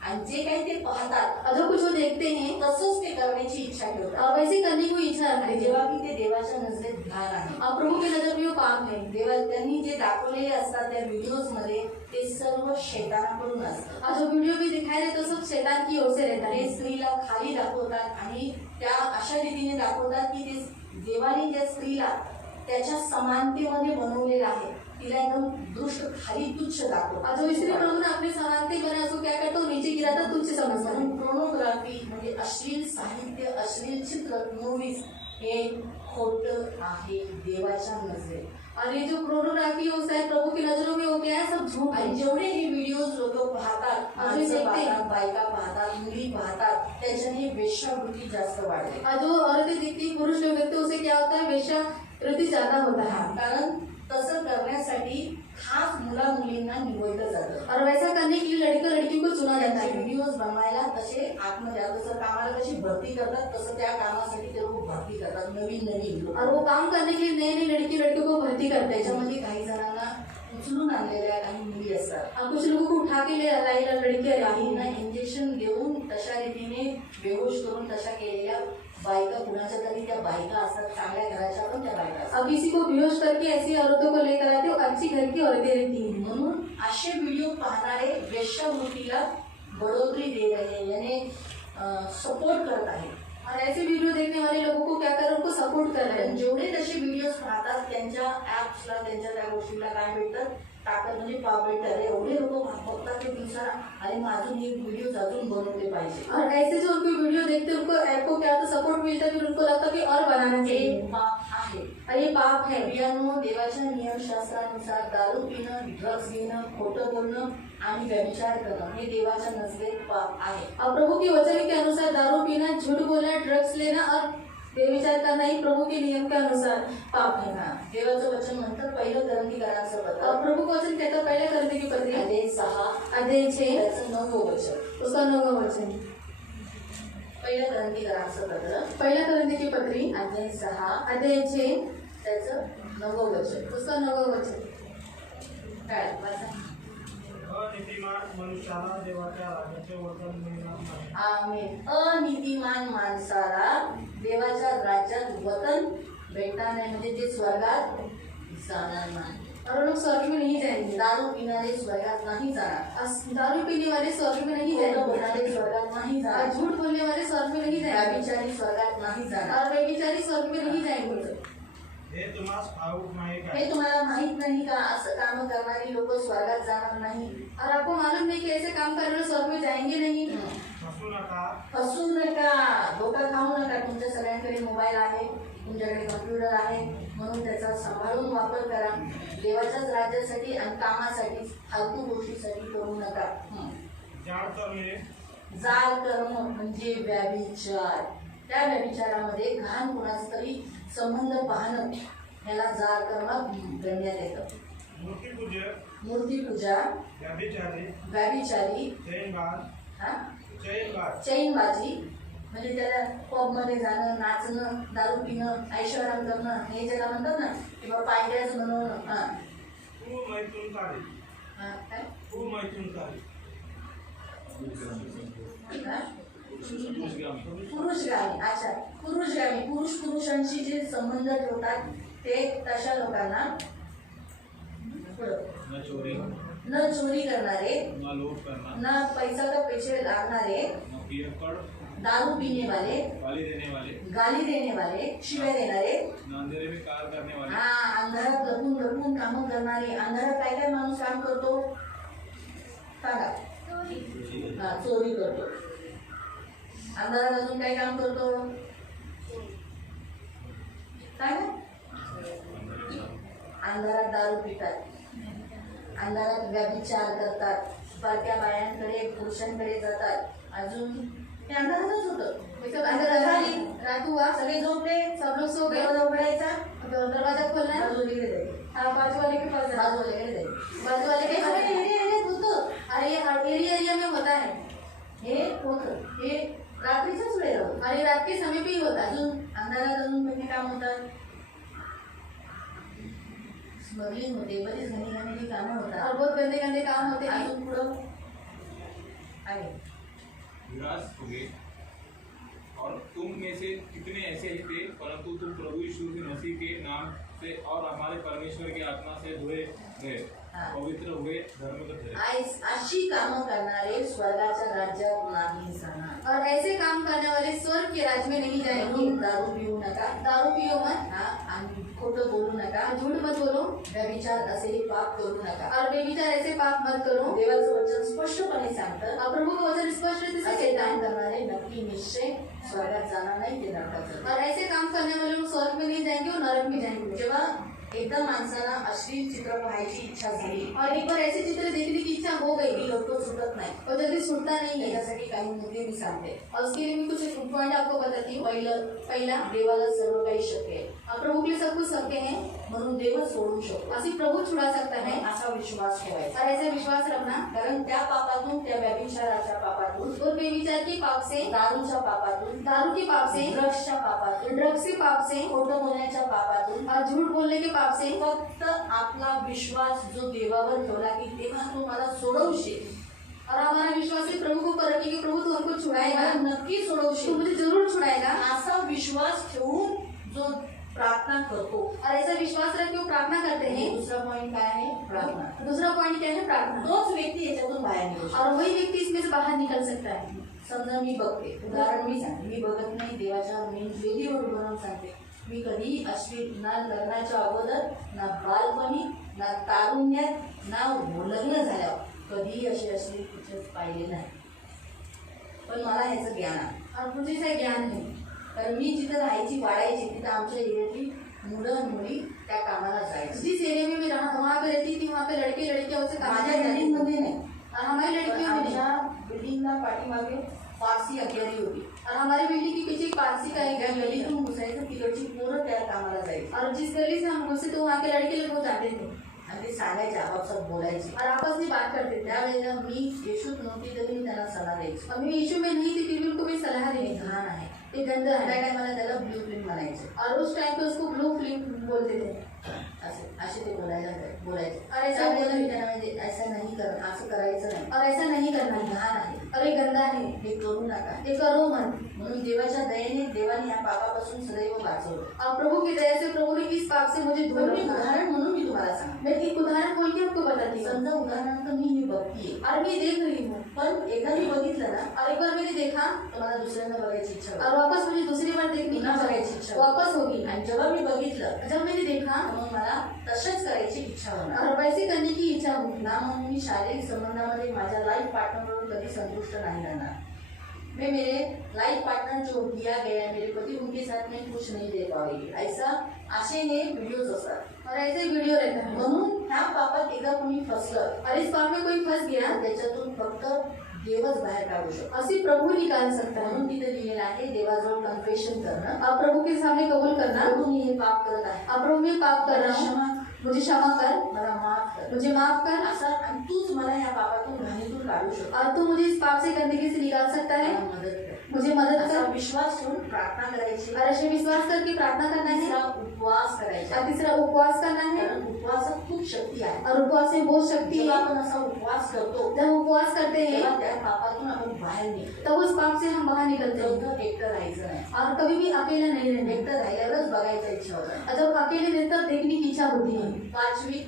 आणि जे काही ते पाहतात और जो कुछ वो देखते हैं तसंच ते करण्याची इच्छा ठेवतात. और वैसे करने की वो इच्छा रखते आणि हैं। जेव्हा की ते देवाच्या नजरेत घाण आहे. और प्रभु की नजर में वो पाप है। देवा त्यांनी जे दाखवलेले असतात त्या व्हिडिओज मध्ये ते सर्व शैतानाकडून असतं. और जो वीडियो भी दिखाई रहे तो सब शैतान की ओर से रहता ते है। स्त्रीला खाली दाखवतात आणि त्या अशा रीतीने दाखवतात की ते देवाने त्या स्त्रीला त्याच्या समानतेमध्ये बनवलेलं आहे, तिला एकदम दृष्ट खाली तुच्छ और दाखवतात. जो स्त्री प्रभु ने अपने समानते बना उसको क्या करता है, नीचे गिराता तुच्छ समझता है। म्हणून पोर्नोग्राफी म्हणजे अश्लील साहित्य, अश्लील चित्र, मूवीज हे खोटं आहे देवाच्या नजरेत. और ये जो प्रोनोग्राफी होता है प्रभु की नजरों में वो क्या है, सब झूठ आणि है। जेवढे हे व्हिडिओज लोक पाहतात, आम्ही माणसं देखते. पाहतात, बायका पाहतात, मुली पाहतात, त्याच्याने वेश्यावृत्ती जास्त वाढते. और जो औरतें दिखती हैं, पुरुष लोग देखते हैं, उससे क्या होता है, वेश्यावृत्ति ज्यादा होता है। कारण तसं करण्यासाठी खास मुला मुलींना निवडलं जातं. और वैसा करने के लिए लड़के लड़कियों को चुना जाता त्यांचे है। व्हिडिओज बनवायला तसे आतमध्ये आता जसं कामाला कशी भरती करतात तसं त्या कामासाठी ते लोक भरती करतात, नवीन नवीन लोक. और वो काम करने के लिए नए नए लड़कियों को भर्ती करते हैं। त्याच्यामध्ये काही जणांना उचलून आणलेल्या काही मुली असतात, और कुछ लोगों को उठा के ले लड़कियां काहींना रहती हैं। इंजेक्शन देऊन तशा रीतीने बेहोश करून तशा केलेल्या बायका कुणाच्या तरी त्या बायका असतात, चांगल्या घराच्या पण त्या बायका असतात. अब किसी को बेहोश करके ऐसी औरतों को लेकर आते हो, अच्छी घर की औरतें रहती हैं. म्हणून असे व्हिडिओ पाहणारे वेश्यावृत्तीला बढोतरी दे रहे हैं, यानी सपोर्ट करत आहे. और ऐसे वीडियो देखने वाले लोगों को क्या कर रहे हैं, उनको सपोर्ट कर रहे कारण हैं. जेवढे तसे व्हिडिओज पाहतात त्यांच्या ऍप्सला, त्यांच्या त्या गोष्टीला काय भेटतं, टाकत म्हणजे पाव भेटतं. एवढे लोक बघतात ते दिवसाला, आणि माझून हे व्हिडिओ अजून बनवले पाहिजे. और ऐसे जो उनको वीडियो देखते हैं, उनको ऐप को क्या तो सपोर्ट मिलता है, फिर उनको लगता है कि और बनाना हे चाहिए. पाप आहे. और ये पाप है. प्रियानो, देवाच्या नियमशास्त्रानुसार दारू पिणं, ड्रग्स घेणं, खोटं बोलणं आणि व्यभिचार करणं हे देवाच्या नजरेत पाप आहे. और प्रभु के वचन के अनुसार दारू पीना, झूठ बोलना, ड्रग्स लेना और बेविचार करना ही प्रभु के नियम के अनुसार पाप है. हा, देवाचं वचन म्हणतात पहिलं ग्रंथीकरांचं पत्र और प्रभु का वचन कहता है पहले करने की पत्री अध्याय 6 अध्याय 6 त्याचं 9वं वचन. उसका 9वां वचन. पहिलं ग्रंथीकरांचं पत्र पहला करने की पत्री अध्याय 6 अध्याय 6 त्याचं 9वं वचन. उसका 9वां वचन. काय वाचा. अनितिमान मनुष्याला देवाच्या राज्याचे वचन मिळणार नाही. आमेन. अनितिमान माणसाला देवाच्या राज्यात वतन भेटणार नाही, म्हणजे ते स्वर्गात जाणार नाही. और लोग स्वर्ग में नहीं जाएंगे. दारू पिणारे स्वर्गात नाही जाणार. दारू पीने वाले स्वर्ग में नहीं खोटं जाएंगे. बोलणारे स्वर्गात नाही और जाणार. झूठ बोलने वाले स्वर्ग में नहीं जाएंगे. व्यभिचारी स्वर्गात नाही जाणार. और व्यभिचारी स्वर्ग में नहीं जाएंगे. हे तुम्हाला ठाऊक नाही हे काय? तुम्हाला माहित नाही का, असं काम करणारी लोक स्वर्गात जाणार नाही. और आपको मालूम नहीं कि ऐसे काम करने वाले स्वर्ग में जाएंगे नहीं. फसू नका. फसू नका, धोका खाऊ नका. तुमच्या सगळ्यांकडे मोबाईल आहे, तुमच्याकडे कम्प्युटर आहे, म्हणून त्याचा सांभाळून वापर करा. देवाच्याच राज्यासाठी आणि कामासाठी, फालतू गोष्टीसाठी करू नका. जाळ करणे, जाळ करणं म्हणजे व्यभिचार. त्या व्यभिचारामध्ये घाण कुणाचा तरी संबंध पाहणं, याला जाळ करणं गणण्यात येतं. मूर्तीपूजा, व्यभिचारी, चैनबाजी, म्हणजे त्याला पबमध्ये जाणं, नाचणं, दारू पिणं, ऐशोआराम करणं, हे ज्याला म्हणतात ना, किंवा पायड्याच बनवणं. हा, काय? पुरुषगामी. अच्छा, पुरुषगामी, पुरुषांशी जे संबंध ठेवतात ते तशा लोकांना, न चोरी करणारे, न पैसा का पैसे लागणारे, दारू पीने वाले, गाली देने वाले, शिव्या देणारे, हा, अंधारात लपून कामं करणारे. अंधारात काय काय माणूस काम करतो सांगा. हा, चोरी करतो. अंधारात अजून काय काम करतो सांगा. अंधारात दारू पितात, अंधारात व्यभिचार करतात, बारक्या बायांकडे, पुरुषांकडे जातात. अजून हे अंधारातच होतं. अंधारात झाली, रात हुआ, सगळे झोपले, सब लोग सो गए. उघडायचा, दरवाजा खोलना, बाजूवाले जायचे. हाँ, बाजूवाले के पास, बाजूवाले जायचे. बाजूवाले के पास एरिया होतं. अरे एरिया में होता है. हे होतं, हे रात्रीच्याच वेळेला होतं. और ये रात के समय पे ही होता है. अजून अंधारात अजून किती काम होतात. स्मगलिंग होते, बरीच घणी कामं होतात. और बहुत गंदे गंदे काम होते हैं. अजून पुढं आहे. विराज होगे और तुम में से कितने ऐसे ही थे, परंतु तुम प्रभु यीशु मसीह के नाम से और हमारे परमेश्वर की आत्मा से धोए गए, पवित्र हुए, धर्मगत हुए. अशी कामं करणारे स्वर्गाच्या राज्यात नाही जाणार. और ऐसे काम करने वाले स्वर्ग के राज्य में नहीं जाएंगे. दारू पिऊ नका, दारू पियो मत, हा, आणि खोटं बोलू नका, झूठ मत बोलो, व्यभिचार असेही पाप करू नका. और बेविचार ऐसे पाप मत करो. देवाचं वचन स्पष्टपणे सांगतं, और प्रभु का वचन स्पष्ट रीति से असे कहता काम है. करणारे नक्की निश्चय स्वर्गात जाणार नाही, ते नरकात जाणार. और ऐसे काम करने वाले लोग स्वर्ग में नहीं जाएंगे और नरक में जाएंगे. जेव्हा एकदा माणसाला अश्लील चित्र पाहायची इच्छा झाली, और एक बार ऐसे चित्र देखने की इच्छा हो गई, ती लवकर सुटत नाही. और जल्दी छूटता नहीं है. याच्यासाठी काही मुद्दे मी सांगते. और उसके लिए मैं कुछ पॉइंट आपको बताती हूँ. पहिला, देवाला सर्व काही शक्य आहे, और प्रभु के लिए सब कुछ शक्य है. म्हणून देव सोडू शकतो, असी प्रभु छुड़ा सकता है. असा विश्वास ठेवायचा. और ऐसा विश्वास रखना. कारण त्या पापातून, त्या व्यभिचाराच्या पापातून, और बेविचार के पाप से, दारूच्या पापातून, दारू के पाप से, ड्रग्सच्या पापातून, ड्रग्स के पाप से, खोटं बोलण्याच्या पापातून, और झूठ बोलने के पाप से, फक्त आपला विश्वास जो देवावर ठेवला की तेव्हा तू मला सोडवशील, और हमारा विश्वास है प्रभु को ऊपर रखिए कि प्रभु तो हमको छुड़ाएगा, मला नक्की तो सोडवशील मुझे जरूर छुड़ाएगा। असा विश्वास ठेवून जो प्रार्थना करतो, और ऐसा विश्वास रख के वो प्रार्थना करते हैं। दुसरा पॉइंट काय आहे? प्रार्थना। दूसरा पॉइंट क्या है? प्रार्थना। तोच व्यक्ती याच्यातून बाहेर निघू शकतो। और वही व्यक्ति इसमें से बाहर निकल सकता है। समजा मी बघते, उदाहरण मी सांगते, मी बघत नाही, देवाच्या मी वेदीवर उभं राहून सांगते, मी कधी अशी ना लग्नाच्या अगोदर, ना बालपणी, ना तारुण्यात, ना लग्न झाल्यावर कधीही अशी पिक्चर्स पाहिले नाही, पण मला ह्याचं ज्ञान आहे। और मुझे इसका ज्ञान है। कारण मी जिथं राहायची वाढायची तिथं आमच्या एरियातली मुलं आणि मुली त्या कामाला जायची। जिस एरिया में मैं वहाँ पे रहती थी, वहाँ पे लड़के लड़कियाँ उसे काम माझ्या बिल्डिंगमध्ये नाही, और हमारी लड़कियों में नहीं। आमच्या बिल्डिंगला पाठीमागे फारसी अग्यारी होती, और हमारी बिल्डिंग के पीछे एक पारसी का एक त्या गली है। गलीतून घुसायचं, तिकडची पोरं त्या कामाला जायची और जिस गली से हम घुसे तो वहाँ के लड़के लोग वो जाते थे आणि ते सांगायचे, आपापसात बोलायचे। और आपस में बात करते थे। त्यावेळेला मी येशूत नव्हती तरी मी त्यांना सल्ला द्यायची, और मैं यीशु में नहीं थी फिर भी उनको मैं सलाह हे देती थी, घाण आहे। ये गंदा त्या है। टायमाला त्याला ब्ल्यू प्रिंट म्हणायचे, और उस टाइम पे उसको ब्लू फिल्म बोलते थे। असे ते बोलायचे। अरे ऐसा त्यावेळेला मी बोलते त्यांना म्हणजे ऐसा नाही कर, असं करायचं नाही, और ऐसा नहीं करना हे है, घाण आहे, और ये गंदा है, हे करू नका। ये करो मत। म्हणून देवाच्या दयेने देवाने या पापापासून सदैव वाचवलं। और प्रभु की दया से प्रभु ने इस पाप से मुझे दूर पण मी रखा। उदाहरण म्हणून मी तुम्हाला सांगते। मैं एक उदाहरण बोल के आपको बताती हूँ। समजा उदाहरणार्थ मी बघतीये, और मैं देख रही हूँ, पण एकदा मी बघितलं ना और एक बार मैंने देखा तर मला दुसऱ्यांदा बघायची इच्छा होती। और वापस मुझे दूसरी बार देखने की पुन्हा बघायची इच्छा इच्छा वापस होगी। आणि जेव्हा मी बघितलं जब मैंने देखा तर मग मला तशाच करायची इच्छा होणार और वैसे करने की इच्छा होगी ना। मग मी शारीरिक संबंधामध्ये माझ्या लाईफ पार्टनरवर कधी संतुष्ट नहीं रहना। मैं मेरे लाइफ पार्टनर जो दिया गया है मेरे पति, उनके साथ मैं कुछ नहीं दे पाएगी, ऐसा आशेने व्हिडिओज असतात। और ऐसे वीडियो रहता है। म्हणून ह्या पापात एकदा कोणी फसलं और इस पाप में कोई फंस गया तर त्याच्यातून फक्त देवच बाहेर काढू शकतो। और सिर्फ प्रभु निकाल सकता है। म्हणून तिथे लिहिलेलं आहे देवाजवळ कन्फेशन करणं, आप प्रभु के सामने कबूल करना, प्रभू मी हे पाप करत आहे, आप प्रभु में पाप कर रहा हूँ, मुझे क्षमा कर, मला माफ कर, मुझे माफ कर, असं आणि तूच मला या पापातून घाणीतून काढू शकतो, और तू मुझे इस पाप से गंदगी से निकाल सकता है, मला मदत कर। मुझे मदद असा कर। विश्वास ठेवून प्रार्थना करायची, और ऐसे विश्वास करके प्रार्थना करना है। तिसरा उपवास करायचा, और तीसरा उपवास करना है। कारण उपवासात खूप शक्ती आहे। और उपवास में बहुत शक्ति जेव्हा है। आपण असा उपवास करतो जब उपवास करते हैं तेव्हा त्या पापातून आपण बाहेर निघतो। तब उस पाप से हम बाहर निकलते हैं चौथं, एकटं राहायचं नाही। और कभी भी अकेला नहीं रहना। एकटं राहिल्यावरच बघायचा इच्छा होता। और जब अकेले रहते तब देखने की इच्छा होती है। पाचवी,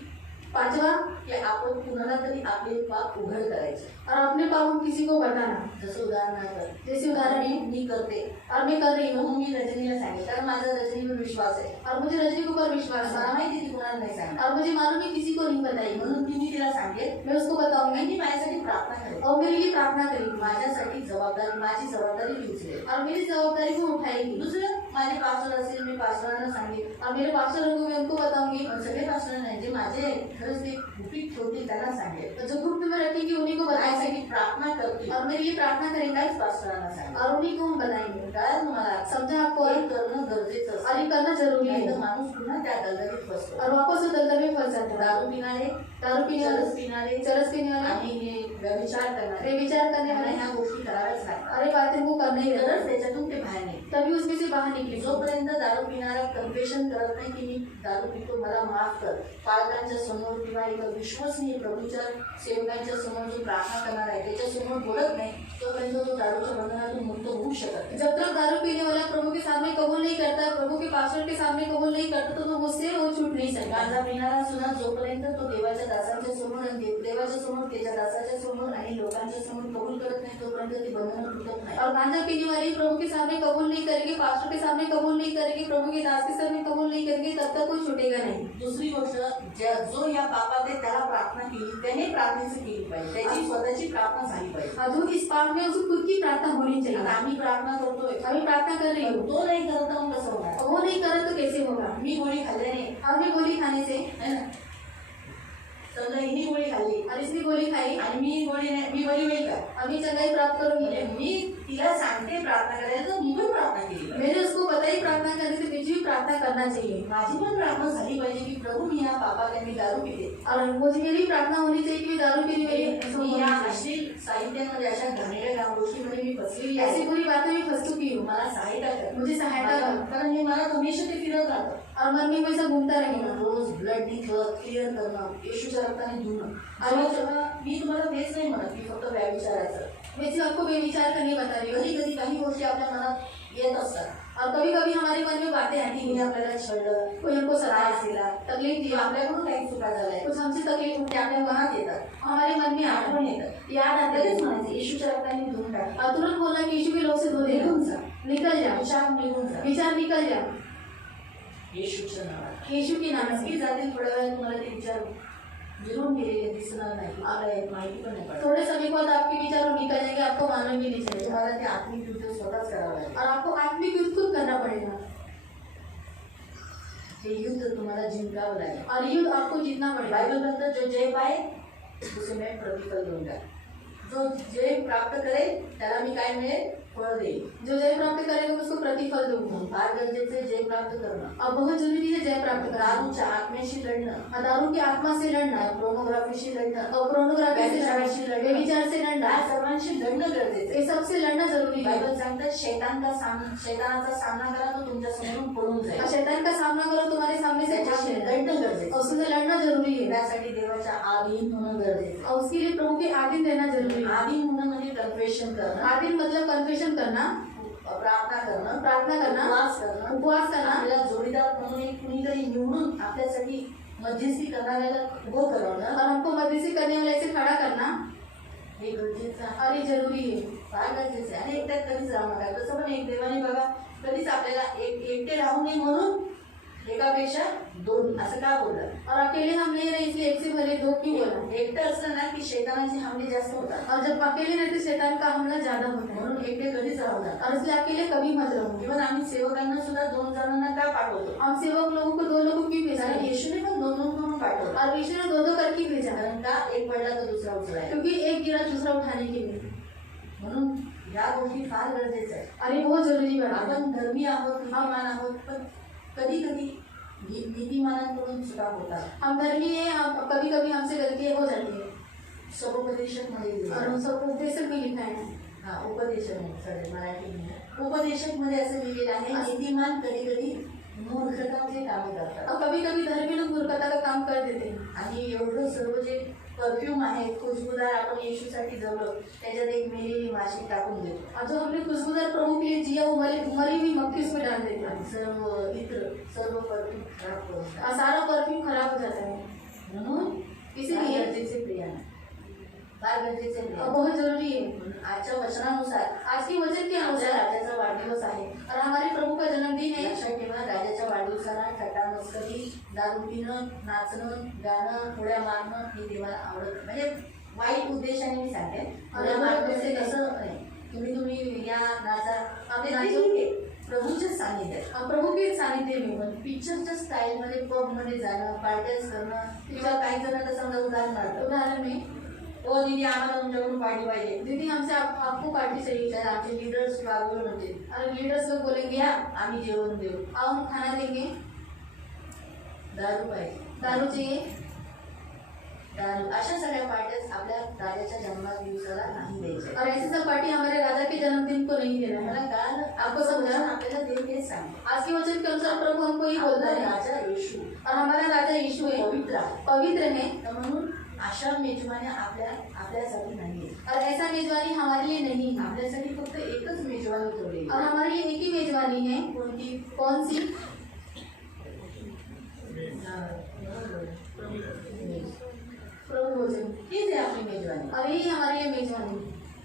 पांचवा, की आपण कुणाला तरी आपले पाप उघड करायचे, और अपने पाप हम किसी को बताना। जसं उदाहरणार्थ जैसे उदाहरण मी करते, और मैं कर रही हूँ, म्हणून मी रजनीला सांगितलं, कारण माझा रजनीवर विश्वास आहे। और मुझे रजनी के ऊपर विश्वास मला है, माहिती ती कुणाला नाही सांगणार, और मुझे मालूम है किसी को नहीं बताई, म्हणून ती मी तिला सांगेल, मैं उसको बताऊंगी मी माझ्यासाठी प्रार्थना करेन, और मेरे लिए प्रार्थना करेगी, माझ्यासाठी जबाबदारी, माझी जबाबदारी मी उचलेल। और मेरी जवाबदारी को उठाएगी। दुसरं, माझे पास्टर असेल, मी पास्टरांना सांगेल, और मेरे पास्टर को मैं उनको बताऊंगी, पण सगळे पास्टर नाही, जे माझे खरंच ते गुपित ठेवतील त्यांना सांगेल, जो गुप्त में रखेंगे उन्हीं को बताएंगे, माझ्यासाठी प्रार्थना करतील, और मेरे लिए प्रार्थना करेंगे, काहीच पास्टरांना सांगेल। और उन्हीं को हम बताएंगे। काय तुम्हाला समझा आपको? हे करणं गरजेचं और असतं, ये करना जरूरी नाही तर है। माणूस पुन्हा त्या दलदलीत फसतो। और वापस वो दलदल में फंस जाता है। दारू पिणारे, दारू पीने चरस वाले, पिणारे, चरस पीने वाले, आणि हे व्यभिचार करणारे, बेविचार करने त्यांना वाले, ह्या गोष्टी कराव्याच लागतात, अरे बातें वो करना ही रहता तरच है, त्याच्यातून ते बाहेर निघतात। तभी उसमें से बाहर निकले। जोपर्यंत दारू पिणारा कन्फेशन करत नाही की मी दारू पितो, मला माफ कर, पालकांच्या समोर किंवा एका विश्वसनीय प्रभूच्या सेवकांच्या समोर जो प्रार्थना करणार आहे त्याच्या समोर बोलत नाही, तोपर्यंत तो दारूच्या बंधनातून मुक्त होऊ शकत नाही। जब तक दारू पीने वाला प्रभु के सामने कबूल नहीं करता, प्रभु के पास्टर के सामने कबूल नहीं करता, तो वो उससे वो छूट नहीं सकता। गांजा पिणारा सुद्धा जोपर्यंत तो देवाच्या दासांच्या समोर आणि देवाच्या समोर, त्याच्या दासाच्या समोर आणि लोकांच्या समोर कबूल करत नाही, तोपर्यंत ती बंधनं तुटत नाही। और गांजा पीने वाले प्रभु के सामने कबूल नहीं करेंगे, पास्टर के सामने कबूल नहीं करेंगे, प्रभु के दास के सामने कबूल नहीं करेंगे, तब तक कोई छूटेगा नहीं। दुसरी गोष्ट, जो या पापात आहे त्याला प्रार्थना केली, त्याने प्रार्थनेचं केली पाहिजे, त्याची स्वतःची प्रार्थना झाली पाहिजे। और जो इस पाप में उसको खुद की प्रार्थना होनी चाहिए। आता आम्ही प्रार्थना करतोय, अभी प्रार्थना कर रही हूँ, तो नाही करत तर मग कसं होणार? वो नहीं करे तो कैसे होगा? मी गोळी खाल्ल्याने, और मैं गोली खाने से, है ना, समजा हिने गोळी खाल्ली और इसने गोली खाई, आणि मी बरी होईल का? अभी चंगाई प्राप्त करूंगी। म्हणजे मी तिला सांगते प्रार्थना करायला, तर मी पण प्रार्थना केली पाहिजे। मैंने उसको बताई प्रार्थना करने से, मुझे भी प्रार्थना करना चाहिए। माझी पण प्रार्थना झाली पाहिजे की प्रभू मी या पापाला मी दारू पिते, और मुझे मेरी प्रार्थना होनी चाहिए कि मैं दारू पीने मी या वाली अश्लील साहित्यांमध्ये, अशा घाणेरड्या गोष्टीमध्ये मी फसलेली ऐसी आहे, बुरी बातों में फंस चुकी हूँ, मला सहायता कर, मुझे सहायता कर। कारण मी मला हमेशा ते फिरत राहतो, और मन में हमेशा घूमता रहेगा, रोज ब्लडनी क्लिअर करणं, येशूच्या रक्ताने धुणं. आणि जेव्हा मी तुम्हाला तेच नाही म्हणत की फक्त व्यभिचाराचं, वैसे आपको बेविचार करने बता रही हूँ। कधी कधी काही गोष्टी आपल्या मनात येत असतात. और कभी कभी हमारे मन में बातें आती तिने हैं, आपल्याला छळलं, कोई हमको सताया, त्रास दिला, तकलीफ दी, किंवा आपल्याकडून काही चुका झाल्या, कुछ हमसे तकलीफ ते आपल्या मनात येतात, हमारे मन में आता आठवण येतात. याद आते लगेच हैं म्हणायचं येशूच्या रक्ताने धुवून टाक, और तुरंत बोलना कि यीशु के लोग से धो दे, निघून जा, निकल जाओ, विचार निघून जा विचार निकल जाओ येशूच्या नावात. यीशु के नाम से। नक्की जातील थोड्या वेळात तुम्हाला ते विचार गिरून गेलेले दिसणार नाही, आला एक माहिती पण नाही पडत. थोड़े समय बाद आपके विचार निकल जाएंगे, आपको मालूम भी नहीं चलेगा तुम्हाला ते आत्मिक युद्ध स्वतःच करावं लागेल. और आपको आत्मिक युद्ध खुद करना पड़ेगा हे युद्ध तुम्हाला जिंकावं लागेल. और युद्ध आपको जीतना पड़ेगा। बाइबल म्हणतं जो जय पाए उसे मैं प्रतिफल दूंगा. जो जय प्राप्त करेल त्याला मी काय मिळेल, फळ देईल. जो जय प्राप्त करेगा उसको प्रतिफल दूंगा। फार गरजेचं आहे जय प्राप्त करणं. अब बहुत जरूरी है जय प्राप्त करना। दारूच्या आत्म्याशी लढणं, दारू की आत्मा से लड़ना, प्रोमोग्राफीशी लढणं, और पोर्नोग्राफी से व्यभिचाराशी लड़ना, लढणं, व्यभिचार से लड़ना, या सर्वांशी लढणं गरजेचं आहे. ये सबसे लड़ना जरूरी है। बायबल सांगतात शैतानाचा सामना करा तो तुमच्या समोरून पळून जाईल. और शैतान का सामना करो, तुम्हारे सामने से त्याच्याशी भाग जाएगा। लढणं गरजेचं और उससे लड़ना जरूरी है त्यासाठी देवाच्या आधीन होणं गरजेचं और उसके लिए प्रभु के आधीन रहना जरूरी आहे. है। आधीन होणं म्हणजे कन्फेशन करणं, आधीन मतलब कन्फेशन करना, प्रार्थना करणं, प्रार्थना करना, उपवास करणं, उपवास करना, आपल्याला जोडीदार म्हणून एक कुणीतरी निवडून आपल्यासाठी मध्यस्थी करणाऱ्याला उभं करवणं, और हमको मध्यस्थी करने वाले से खड़ा करना, हे गरजेचं आहे. और ये जरूरी है। फार गरजेचं आहे. आणि एकट्यात कधीच राहू नका. तसं पण एक देवाने बघा कधीच आपल्याला एकटे राहू नये म्हणून एकापेक्षा दोन असं का बोलतात. और अकेले हम नहीं रहे इसलिए एक से भले दो क्यों बोला। एकटं असलं ना की शैतानाचे हमले जास्त होतात. और जब अकेले रहते शैतान का हमला ज्यादा होता है, म्हणून एकटे कधीच राहू नका. और इसलिए अकेले कभी मत रहो। इव्हन आम्ही सेवकांना सुद्धा 2 जणांना का पाठवतो, हम सेवक लोगों को 2 लोगों क्यों भेजा कारण है? येशूने पण 2 म्हणून पाठवलं. और यीशु ने 2 करके भेजा है, कारण का एक पडला तर दुसरा उचलाय. क्योंकि एक गिरा दूसरा उठाने के लिए। म्हणून या गोष्टी फार गरजेच्या आहेत. और ये बहुत जरूरी बात है। आपण धर्मी आहोत, नीतिमान आहोत, पण कधी कधी नीतिमानांकडून चुका होतात. हम धर्मी है, कभी कभी हमसे गलतियां हो जाती है। समुपदेशक मध्ये और उन सब उपदेशक भी लिखा है। हा उपदेशक सॉरी मराठी नाही. उपदेशक मध्ये असं लिहिलेलं आहे नीतिमान कधी कधी मूर्खताचे कामे करतात. और कभी कभी धर्मी लोग मूर्खता का काम कर देते हैं। आणि एवढं सर्व जे परफ्यूम आहे खुशबुदार आपण येशूसाठी जवळ त्याच्यात एक मेलेली माशी टाकून देतो. और जो हमने खुशबूदार प्रभु के लिए जिया वो मरी हुई मक्खी उसमें डाल देते हैं, आणि सर्व इतर सर्व परफ्यूम खराब करून टाकतो. और सारा परफ्यूम खराब हो जाता है। म्हणून इसीलिए गरजेचे प्रिया फार गरजेचे और प्रिया. बहुत जरूरी है। म्हणून आजच्या वचनानुसार आज के वचन के आमच्या अनुसार राजाचा वाढदिवस आहे. और हमारे प्रभु का जन्मदिन है। लक्षात ठेवा राजाच्या वाढदिवसाला थट्टा मस्करी, दारू पिणं, नाचणं, गाणं, उड्या मारणं हे देवाला आवडत नाही. म्हणजे वाईट उद्देशाने मी सांगते. उड्या मारणं ते तसं नाही. तुम्ही या नाचा आपले नाचू प्रभूच्या सानिध्यात. और प्रभु के सानिध्य में पण पिक्चरच्या स्टाईलमध्ये पबमध्ये जाणं, पार्ट्याच करणं किंवा काही जण आता समजा उदाहरणार्थ उदाहरण में ओ दीदी आम्हाला तुमच्याकडून पार्टी पाहिजे, दीदी हमसे आपको पार्टी चाहिए, तर आमचे लीडर्स किंवा अगोदर म्हणते और लीडर्स लोग बोलेंगे या आम्ही जेवण देऊ. आओ हम खाना देंगे। दारू पाहिजे, दारू चाहिए, दारू अशा सगळ्या पार्ट्याच आपल्या राजाच्या जन्मदिवसाला नाही द्यायच्या. और ऐसी सब पार्टी हमारे राजा के जन्मदिन को नहीं देना मला है। काल आपको समझा? आपल्याला देव हेच सांगतो. आज के वचन के अनुसार प्रभु हमको ये बोलता आपला है राजा येशू और हमारा राजा यीशु है, पवित्र आहे. पवित्र है। तर म्हणून अशा मेजवान्या आपल्यासाठी नाहीये. और ऐसा मेजवानी हमारे लिए नहीं है। आपल्यासाठी फक्त एकच मेजवानी ठेवली. और हमारे लिए एक ही मेजवानी है। कोणती? कौन सी? प्रभु भोजन। हीच आहे आपली मेजवानी. और यही हमारे लिए मेजवानी।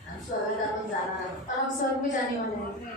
आणि स्वर्गात आपण जाणार आहोत. और हम स्वर्ग में जाने वाले हैं।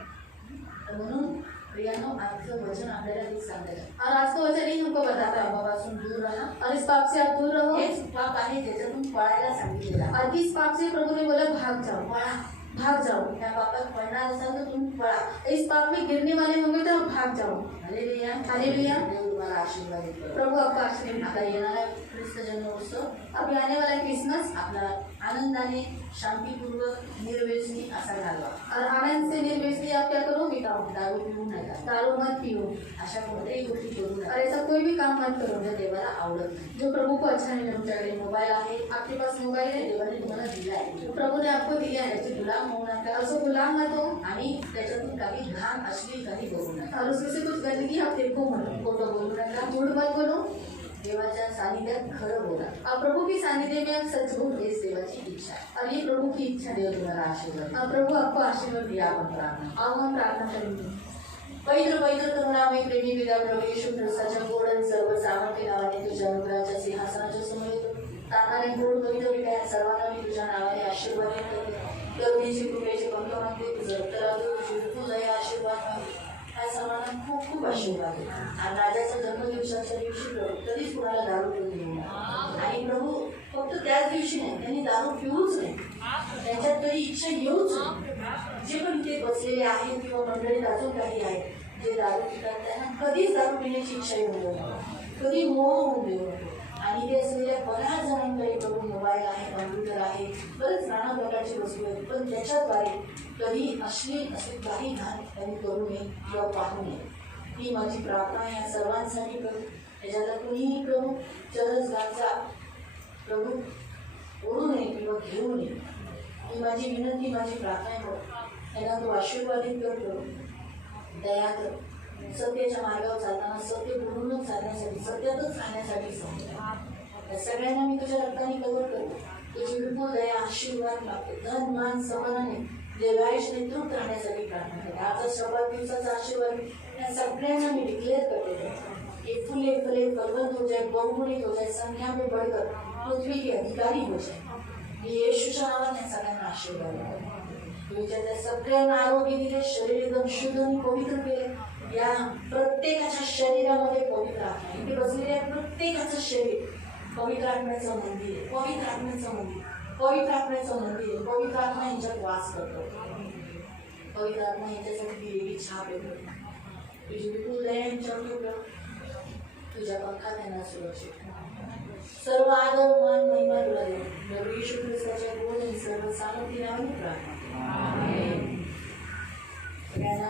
तर म्हणून प्रियानो आजचं वचन आपल्याला हेच सांगायचं. और आज का वचन ही हमको बताता है पापापासून दूर राहा. और इस पाप से आप दूर रहो। हेच पाप आहे ज्याच्यातून पळायला सांगितलेलं आहे. और इस पाप से प्रभु ने बोला भाग जाओ, पळा. भाग जाओ। त्या पापात पडणार असाल तर तुम्ही पळा. इस पाप में गिरने वाले होंगे तो भाग जाओ। हालेलुया. हालेलुया. देव तुम्हाला आशीर्वाद देतो. प्रभु आपका आशीर्वाद। आता येणारा ख्रिस्त जन्मोत्सव अभी आने वाला क्रिसमस आपला आनंदाने शांतीपूर्वक निर्व्यसनी असा घालवा. और आनंद से निर्व्यसनी आप क्या करो, बिताओ। दारू पिऊ नका. दारू मत पियो अशा कोणत्याही गोष्टी करू और नका ऐसा कोई भी काम मत करो ज्या देवाला आवडत नाही. जो प्रभु को अच्छा नहीं लगता। तुमच्याकडे मोबाईल आहे, आपके पास मोबाइल ते है, देवाने तुम्हाला दिला आहे. प्रभु ने आपको दिया है, त्याचे गुलाम होऊ नका और उसको गुलाम मत हो आणि त्याच्यातून काही घाण अश्लील काही बघू नका. और उसमें से कुछ गंदगी आप देखो मत। खोटं बोलू नका. झूठ मत बोलो। देव सानिध्यात खरं बोला। अब प्रभु के सानिध्य में आप सच बोल हे सेवाची इच्छा आहे। और ये प्रभु की इच्छा है। देव तुम्हाला आशीर्वाद देईल। अब प्रभु आपको आशीर्वाद दिया। या आपण प्रार्थना आओ हम प्रार्थना करेंगे। पवित्र पवित्र करुणामय प्रेमी पिता प्रभू येशू ख्रिस्ताच्या गोड आणि सर्व सामर्थ्य नावाने तुझ्या अनुग्रहाच्या सिंहासनाच्या समोर येतो। तानाने गोड पवित्र पिता सर्वांना मी तुझ्या नावाने आशीर्वाद देतो। करुणेची कृपेची पंख मागते तुझं उत्तरादू तुझी विपुल दया आशीर्वाद मागते। या सर्वांना खूप खूप आशीर्वाद आहे। आणि राजाच्या जन्मदिवसाच्या दिवशी प्रभू कधीच कुणाला दारू पिऊ देऊ नये। आणि प्रभू फक्त त्याच दिवशी नाही, त्यांनी दारू पिऊच नाही, त्यांच्यात तरी इच्छा येऊच नाही। जे पण इथे बसलेले आहेत किंवा मंडळीत अजून काही आहेत जे दारू पितात त्यांना कधीच दारू पिण्याची इच्छा येऊ देऊ नये, कधी मोह होऊन देऊ नये। आणि इथे असलेल्या बऱ्याच जणांकडे प्रभू मोबाईल आहे, कॉम्प्युटर आहे, बरेच नाना प्रकारची वस्तू आहेत, पण त्याच्याद्वारे कधी अश्लील असे काही घाण त्यांनी करू नये किंवा पाहू नये। ही माझी प्रार्थना आहे या सर्वांसाठी प्रभू। त्याच्यातला कुणीही प्रभू चरस गांजा प्रभू ओढू नये किंवा घेऊ नये, ही माझी विनंती, माझी प्रार्थना आहे प्रभू। त्यांना तू आशीर्वादित कर प्रभू, दया कर। सत्याच्या मार्गावर चालताना सत्य बोलूनच चालण्यासाठी, सत्यातच राहण्यासाठी सांगतो। या सगळ्यांना मी तुझ्या रक्ताने कवर करतो। तुझी विपुल दया आशीर्वाद लागते, धन मान समानाने देवायुष्य तृप्त राहण्यासाठी प्रार्थना करते। आजचा शपथ दिवसाचा आशीर्वाद या सगळ्यांना मी डिक्लेअर करते। एक फुले फले फलवंत हो जाए, बहुगुणित हो जाए, संख्या में बढ़कर पृथ्वी के अधिकारी हो जाए। मी येशूच्या नावाने सगळ्यांना आशीर्वाद देतो। तुझ्या त्या सगळ्यांना आरोग्य दिले, शरीर एकदम शुद्ध आणि पवित्र केले। या प्रत्येकाच्या शरीरामध्ये पवित्र आत्मा, इथे बसलेल्या प्रत्येकाचं शरीर पवित्र आत्म्याचं मंदिर आहे, पवित्र आत्म्याचं मंदिर, पवित्र आत्म्याचं मंदिर आहे। पवित्र आत्मा यांच्यात वास करतो, पवित्र आत्मा यांच्यासाठी दिलेली छाप आहे। तुझी विपुल दया यांच्यावर, तुझ्या पंखात त्यांना सुरक्षित सर्व आदर मान महिमा तुला देऊ। प्रभू येशू ख्रिस्ताच्या गोड आणि सर्व सामर्थ्य नावाने प्रार्थना।